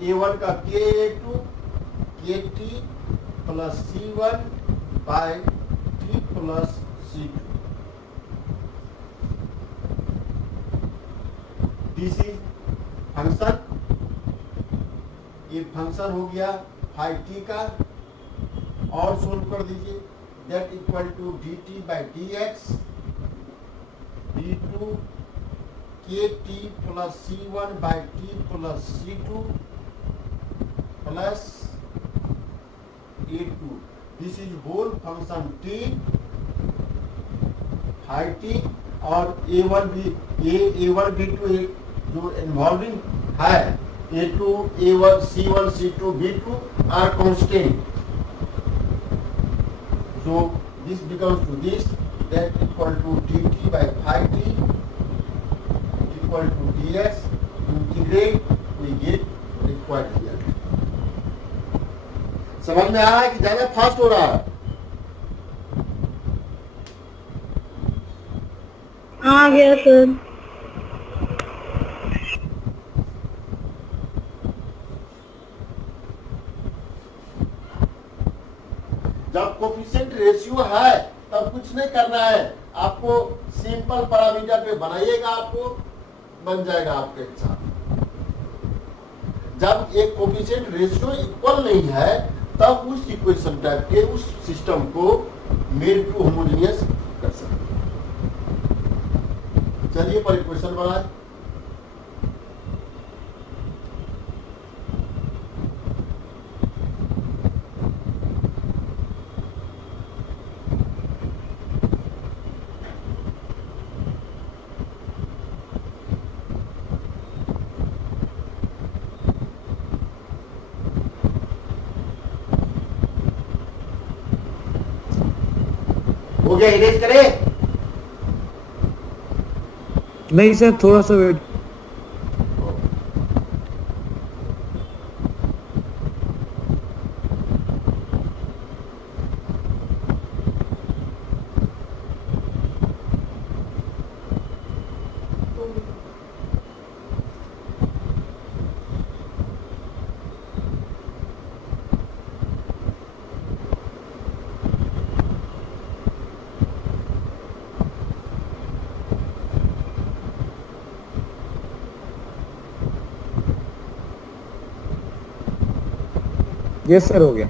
a1 का ka2 kt plus c1 by t plus c2। This is function, ये function हो गया फाई t का, और सोल्व कर दीजिए। That equal to dt by dx d2 kt plus c1 by t plus c2 plus a2। This is whole function t phi t, और a1 भी, a1 b2 जो इन्वॉल्विंग है, a2 a1 c1 c2 b2 are constant, so this becomes to this, that equal to dt by phi t equal to dx, integrate, we get required here। समझ में आ रहा है कि ज्यादा fast हो रहा है? आ गया सर। जब कोफिशिएंट रेशियो है तब कुछ नहीं करना है, आपको सिंपल पैरामीटर पे बनाइएगा, आपको बन जाएगा आपके साथ। जब एक कोफिशिएंट रेशियो इक्वल नहीं है तब उस इक्वेशन टाइप के उस सिस्टम को मेड टू होमोजेनियस कर सकते हैं। चलिए पर इक्वेशन बनाए। हो गया, इरेज करें? नहीं सर, थोड़ा सा वेट। यस सर, हो गया।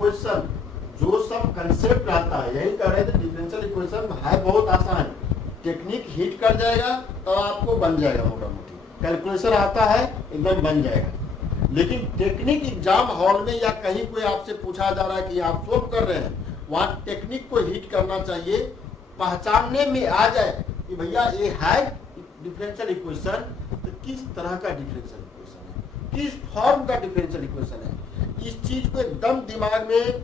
क्वेश्चन जो सब कंसेप्ट आता है, यही कह रहे थे डिफरेंशियल इक्वेशन है बहुत आसान, टेक्निक हिट कर जाएगा तो आपको बन जाएगा, मोटा मोटी कैलकुलेशन आता है एकदम बन जाएगा। लेकिन टेक्निक एग्जाम हॉल में या कहीं कोई आपसे पूछा जा रहा है कि आप सोल्व कर रहे हैं, वहाँ टेक्निक को हिट करना चाहिए, पहचानने में आ जाए कि भैया ये है डिफरेंशियल इक्वेशन, तो किस तरह का डिफरेंशियल इक्वेशन है, किस फॉर्म का डिफरेंशियल इक्वेशन है। इस चीज को एकदम दिमाग में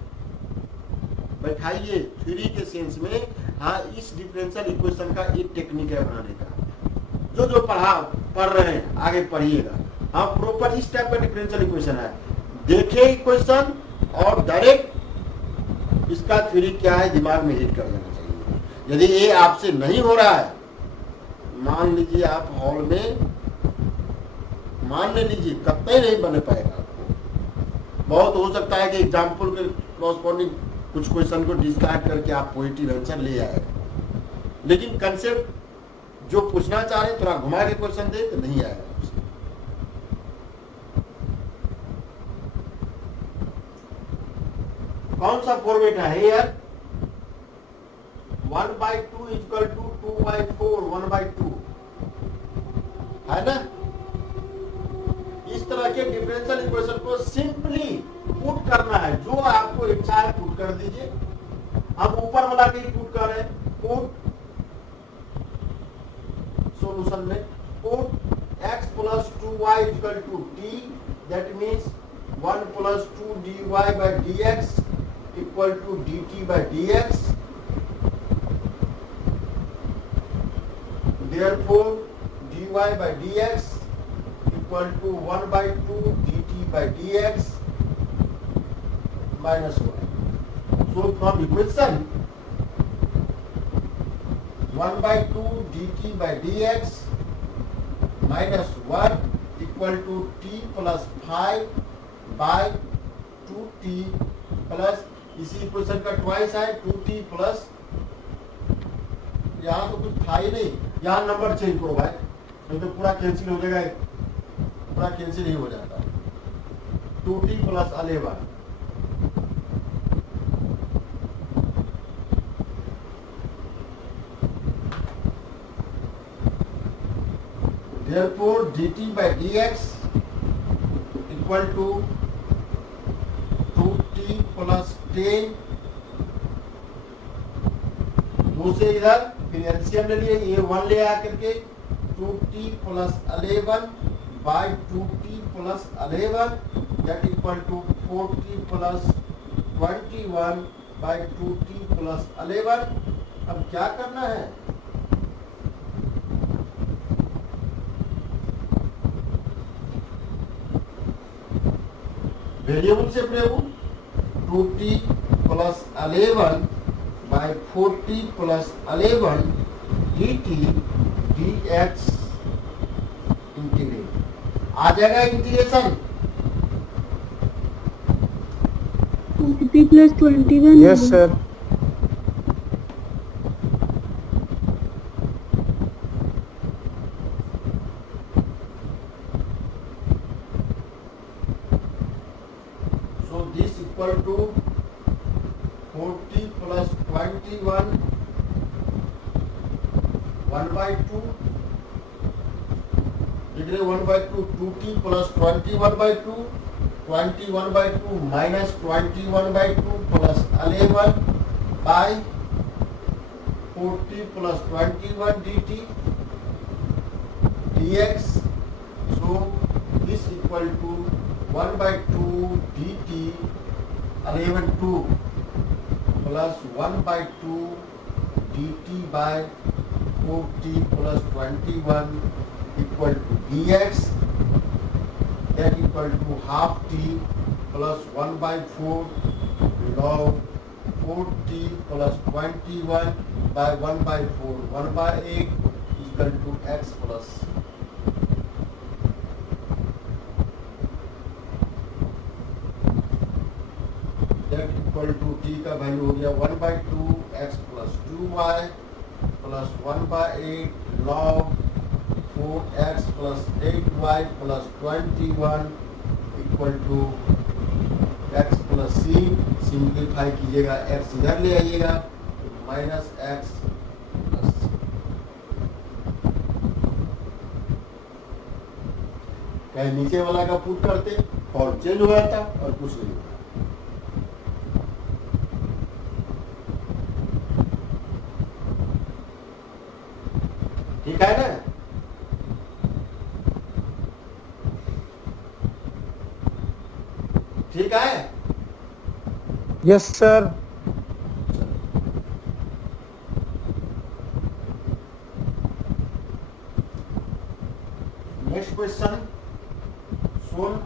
बैठाइए थ्योरी के सेंस में। हाँ, इस डिफरेंशियल इक्वेशन का एक टेक्निक है बनाने का, जो पढ़ रहे हैं आगे पढ़िएगा। हाँ, प्रॉपर इस टाइप का डिफरेंशियल इक्वेशन है, देखिए इक्वेशन और डायरेक्ट इसका थ्योरी क्या है दिमाग में हिट कर देना चाहिए। यदि ये आपसे नहीं हो रहा है, मान लीजिए आप हॉल में, मान लीजिए कतई नहीं बन पाएगा आपको। बहुत हो सकता है कि एग्जाम्पल के कॉरस्पॉन्डिंग कुछ क्वेश्चन को डिस्कार्ड करके आप पॉजिटिव आंसर ले आए, लेकिन कंसेप्ट जो पूछना चाह रहे थोड़ा घुमा के क्वेश्चन दे तो नहीं आएगा। कौन सा फॉर्मेट है यार? 1/2 इक्वल टू 2/4 1/2 है ना। इस तरह के डिफरेंशियल इक्वेशन को सिंपली पुट करना है, जो आपको इच्छा है पुट कर दीजिए। हम ऊपर वाला के पुट कर रहे हैं, पुट सॉल्यूशन में put x plus 2y equal to t, that means 1 plus 2 dy by dx equal to dt by dx। Therefore, dy by dx equal to 1/2 dt by dx minus 1. So from equation 1/2 dt by dx minus 1 equal to t plus 5 by 2t plus इसी equation का twice है 2t plus, यहाँ तो कुछ था ही नहीं, यहाँ number change करो भाई, नहीं तो पूरा कैंसिल हो जाएगा, पूरा कैंसिल ही हो जाता। 2t plus 11 therefore dt by dx equal to 2t plus 10, दो से इधर फिर एलसीएम ले लिए, ये 1 ले आकर के 2t plus 11 by 2t plus 11 that equal to 4t plus 21 by 2t plus 11। अब क्या करना है? वेरिएबल से variable 2t plus 11 by 4t plus 11 dt dx integrate आ जाएगा। Integration p plus 21। Yes sir. so this equal to 40 plus 21 1/2 degree 1/2 2t plus 21/2 21/2 minus 21/2 plus 11 by 40 plus 21 dt dx। so this equal to 1/2 dt 11/2 plus 1/2 dt by 4t plus 21 equal to dx, that equal to half t plus 1/4 log 4t plus 21 by 1/4 1/8 equal to x plus that equal to t का value हो गया 1/2 x plus 2y plus 1/8 log 4x plus 8y plus 21 equal to x plus c। Simplify कीजिएगा, x इधर ले आइएगा minus x plus c। कहीं नीचे वाला का पुट करते और चेंज हो जाता और कुछ नहीं होता। ठीक है ना? ठीक है? Yes sir. Next question solve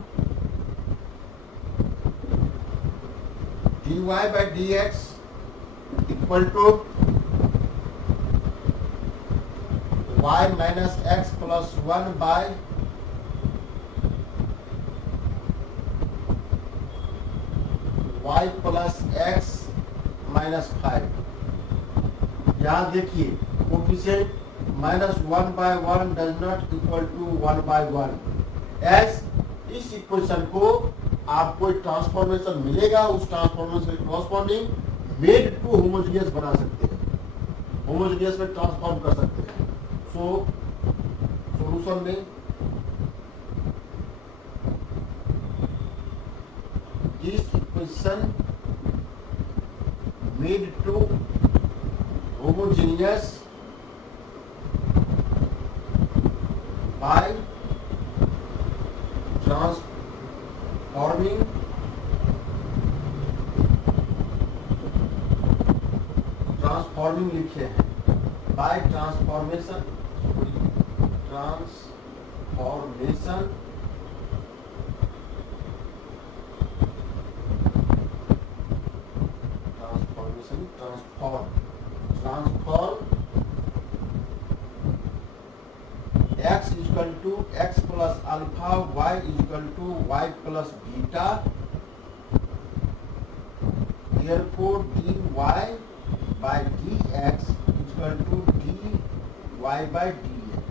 dy by dx equal to y minus x plus 1 by y plus x -5। यहाँ देखिए coefficient -1/1 does not equal to 1/1। As इस इक्वेशन को आप कोई ट्रांसफॉर्मेशन मिलेगा, उस ट्रांसफॉर्मेशन के कॉरस्पॉन्डिंग मेड टू होमोजेनियस बना सकते हैं, होमोजेनियस में ट्रांसफॉर्म कर सकते हैं। सो सॉल्यूशन में this equation made to homogeneous by transforming लिखे हैं by transformation transform x is equal to x plus alpha, y is equal to y plus beta. Therefore dy by dx is equal to dy by dx.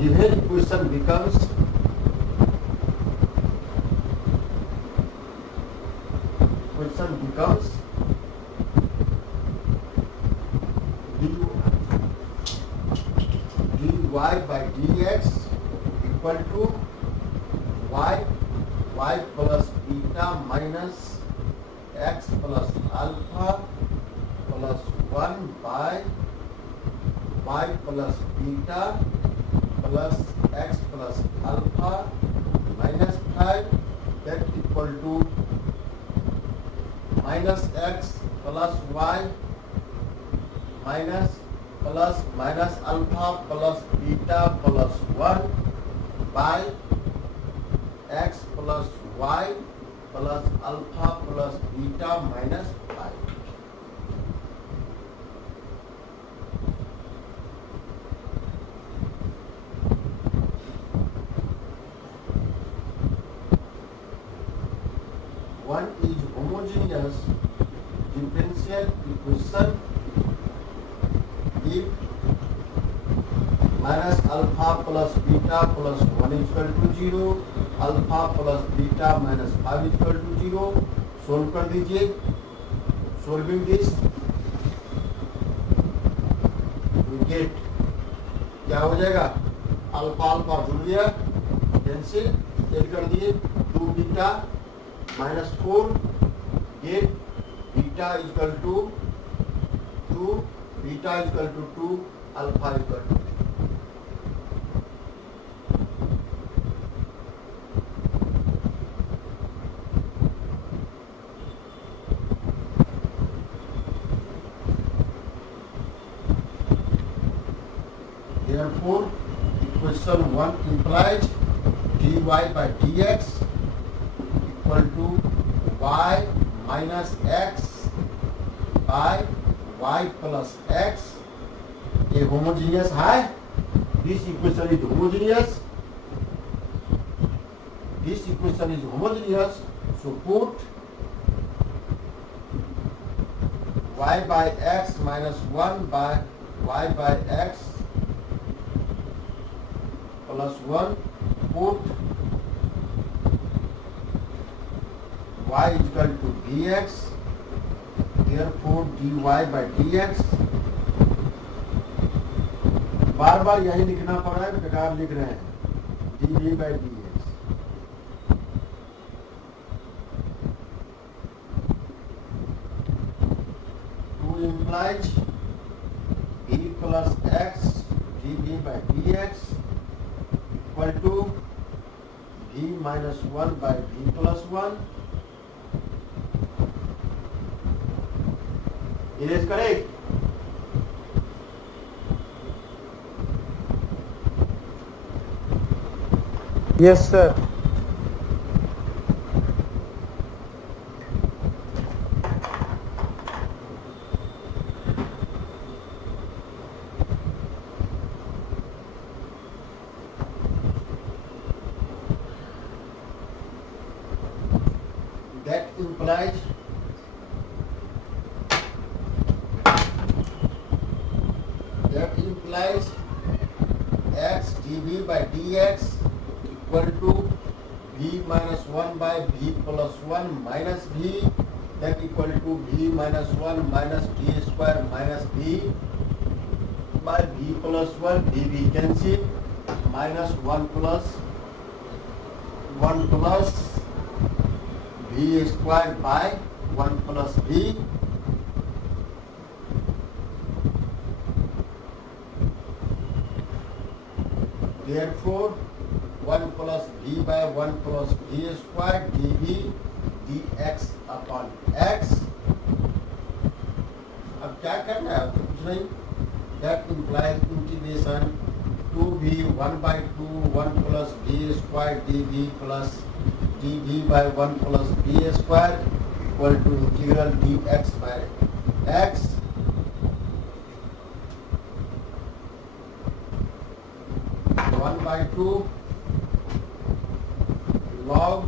Given equation becomes dy by dx equal to y plus beta minus x plus alpha plus 1 by y plus beta plus x plus alpha minus 5, that equal to minus x plus y minus alpha plus beta plus 1 by x plus y plus alpha plus beta minus 5. One is homogeneous differential equation if minus alpha plus beta plus 1 is equal to 0, alpha plus beta minus 5 is equal to 0. Solve कर दीजिए। Solving this we get क्या हो जाएगा, alpha alpha जुड़ गया, cancel, add कर दिए, 2 beta -4 get beta equal to 2, beta equal to 2, alpha equal to 3। Therefore, equation 1 implies dy by dx equal to y minus x by y plus x. A homogeneous है, this equation is homogeneous, this equation is homogeneous, so put y by x minus 1 by y by x plus 1, put y is equal to dx, therefore dy by dx, बार बार यही लिखना पड़ रहा है, बेकार लिख रहे हैं, dy by dx. Two implies b plus x dy by dx equal to b minus 1 by b plus 1. It is correct. Yes, sir. implies x dv by dx equal to v minus 1 by v plus 1 minus v, that equal to v minus 1 minus d square minus v by v plus 1 dv cancel, minus 1 plus v square by 1 plus v. Therefore 1 plus v by 1 plus v square dv dx upon x. अब क्या करना है, कुछ नहीं. That implies integration 2v 1 by 2 1 plus v square dv plus dv by 1 plus v square equal to integral dx by x. By 2 log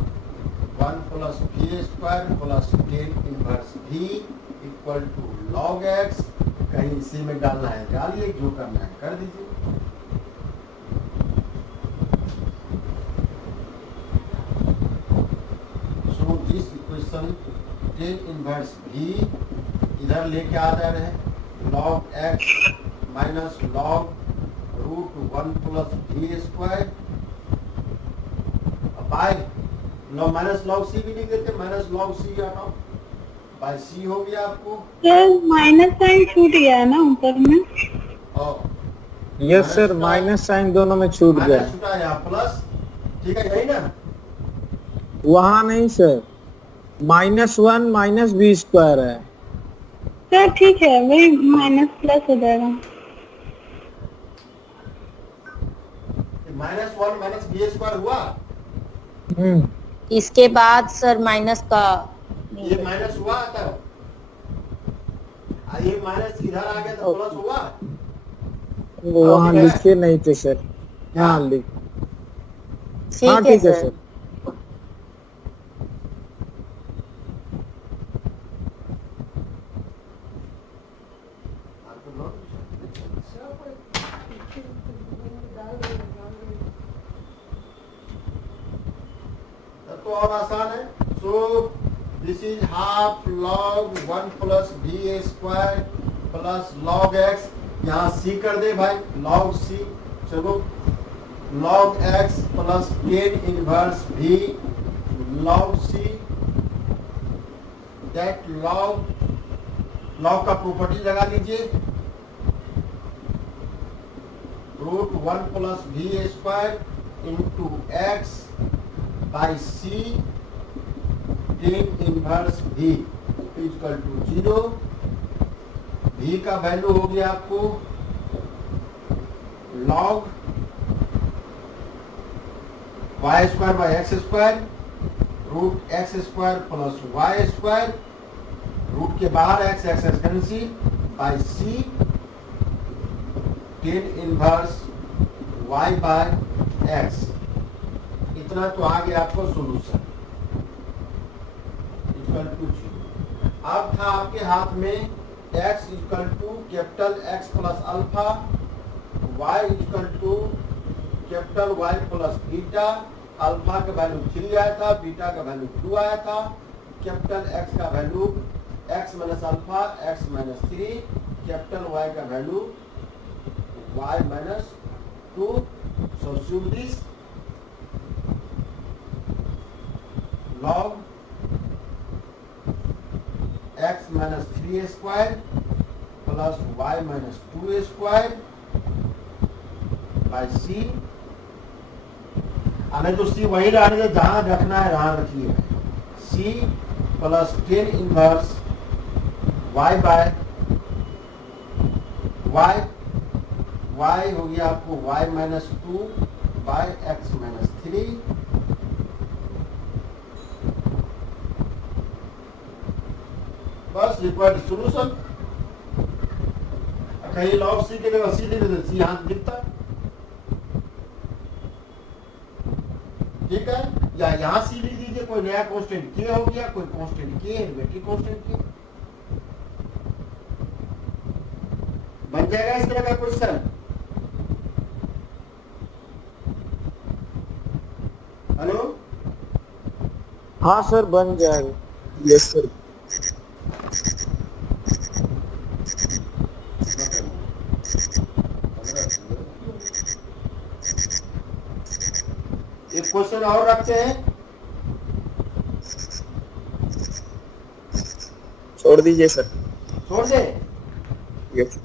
1 plus v square plus tan inverse v equal to log x. कहीं इसी में डालना है डालिए, जो करना है कर दीजिए. So this equation tan inverse v इधर लेके आ जा रहे हैं, log x minus log root 1 plus v square by minus log c भी नहीं देते, माइनस लॉग सी हटाओ बाय सी हो गया आपको. सर माइनस साइन छूट गया है ना ऊपर में. यस सर, माइनस साइन दोनों में छूट गया. माइनस छूटा यहाँ प्लस, ठीक है यही ना. वहाँ नहीं सर, -1 माइनस v स्क्वायर है. सर ठीक है, वही माइनस प्लस हो जाएगा. माइनस 1 माइनस v स्क्वायर हुआ. इसके बाद सर माइनस का ये माइनस हुआ तब, ये माइनस इधर आ गया तो प्लस हुआ. वहाँ लिखे नहीं थे सर, यहाँ लिख. हाँ ठीक है सर. तो और आसान है. So this is half log 1 plus v square plus log x. यहाँ c कर दे भाई, लॉग c. चलो log x plus tan inverse v log c, that log का प्रॉपर्टी लगा लीजिए. Root 1 plus v square into x by c tan inverse v equal to 0. v का value हो गया आपको log y स्क्वायर by x square root x square plus Y square, root के बाहर x x cancel by c tan inverse y by x. इतना तो आ गया आपको सोल्यूशन इक्वल टू 0. अब था आपके हाथ में x equal to capital X plus alpha, y equal to capital Y plus beta. Alpha का वैल्यू 3 आया था, बीटा का वैल्यू 2 आया था. कैपिटल X का value x minus alpha x minus 3, capital Y का value y minus 2. So solve this. log x minus 3 square plus y minus 2 square by c. हमें तो c वही रहने जहां रखना है वहां रखिए. c plus tan inverse y by y हो गया आपको y minus 2 by x minus 3. बस रिक्वायर्ड सॉल्यूशन. कहीं लॉग सी के जगह सी लिख देते, सी यहाँ दिखता. ठीक है. या यहाँ सी लिख दीजिए, कोई नया कांस्टेंट के हो गया, कोई कांस्टेंट के है, मेट्रिक कांस्टेंट के बन जाएगा इस तरह का क्वेश्चन। हेलो, हाँ सर बन जाएगा। Yes sir. एक क्वेश्चन और रखते हैं, छोड़ दीजिए सर। छोड़ दे। यस।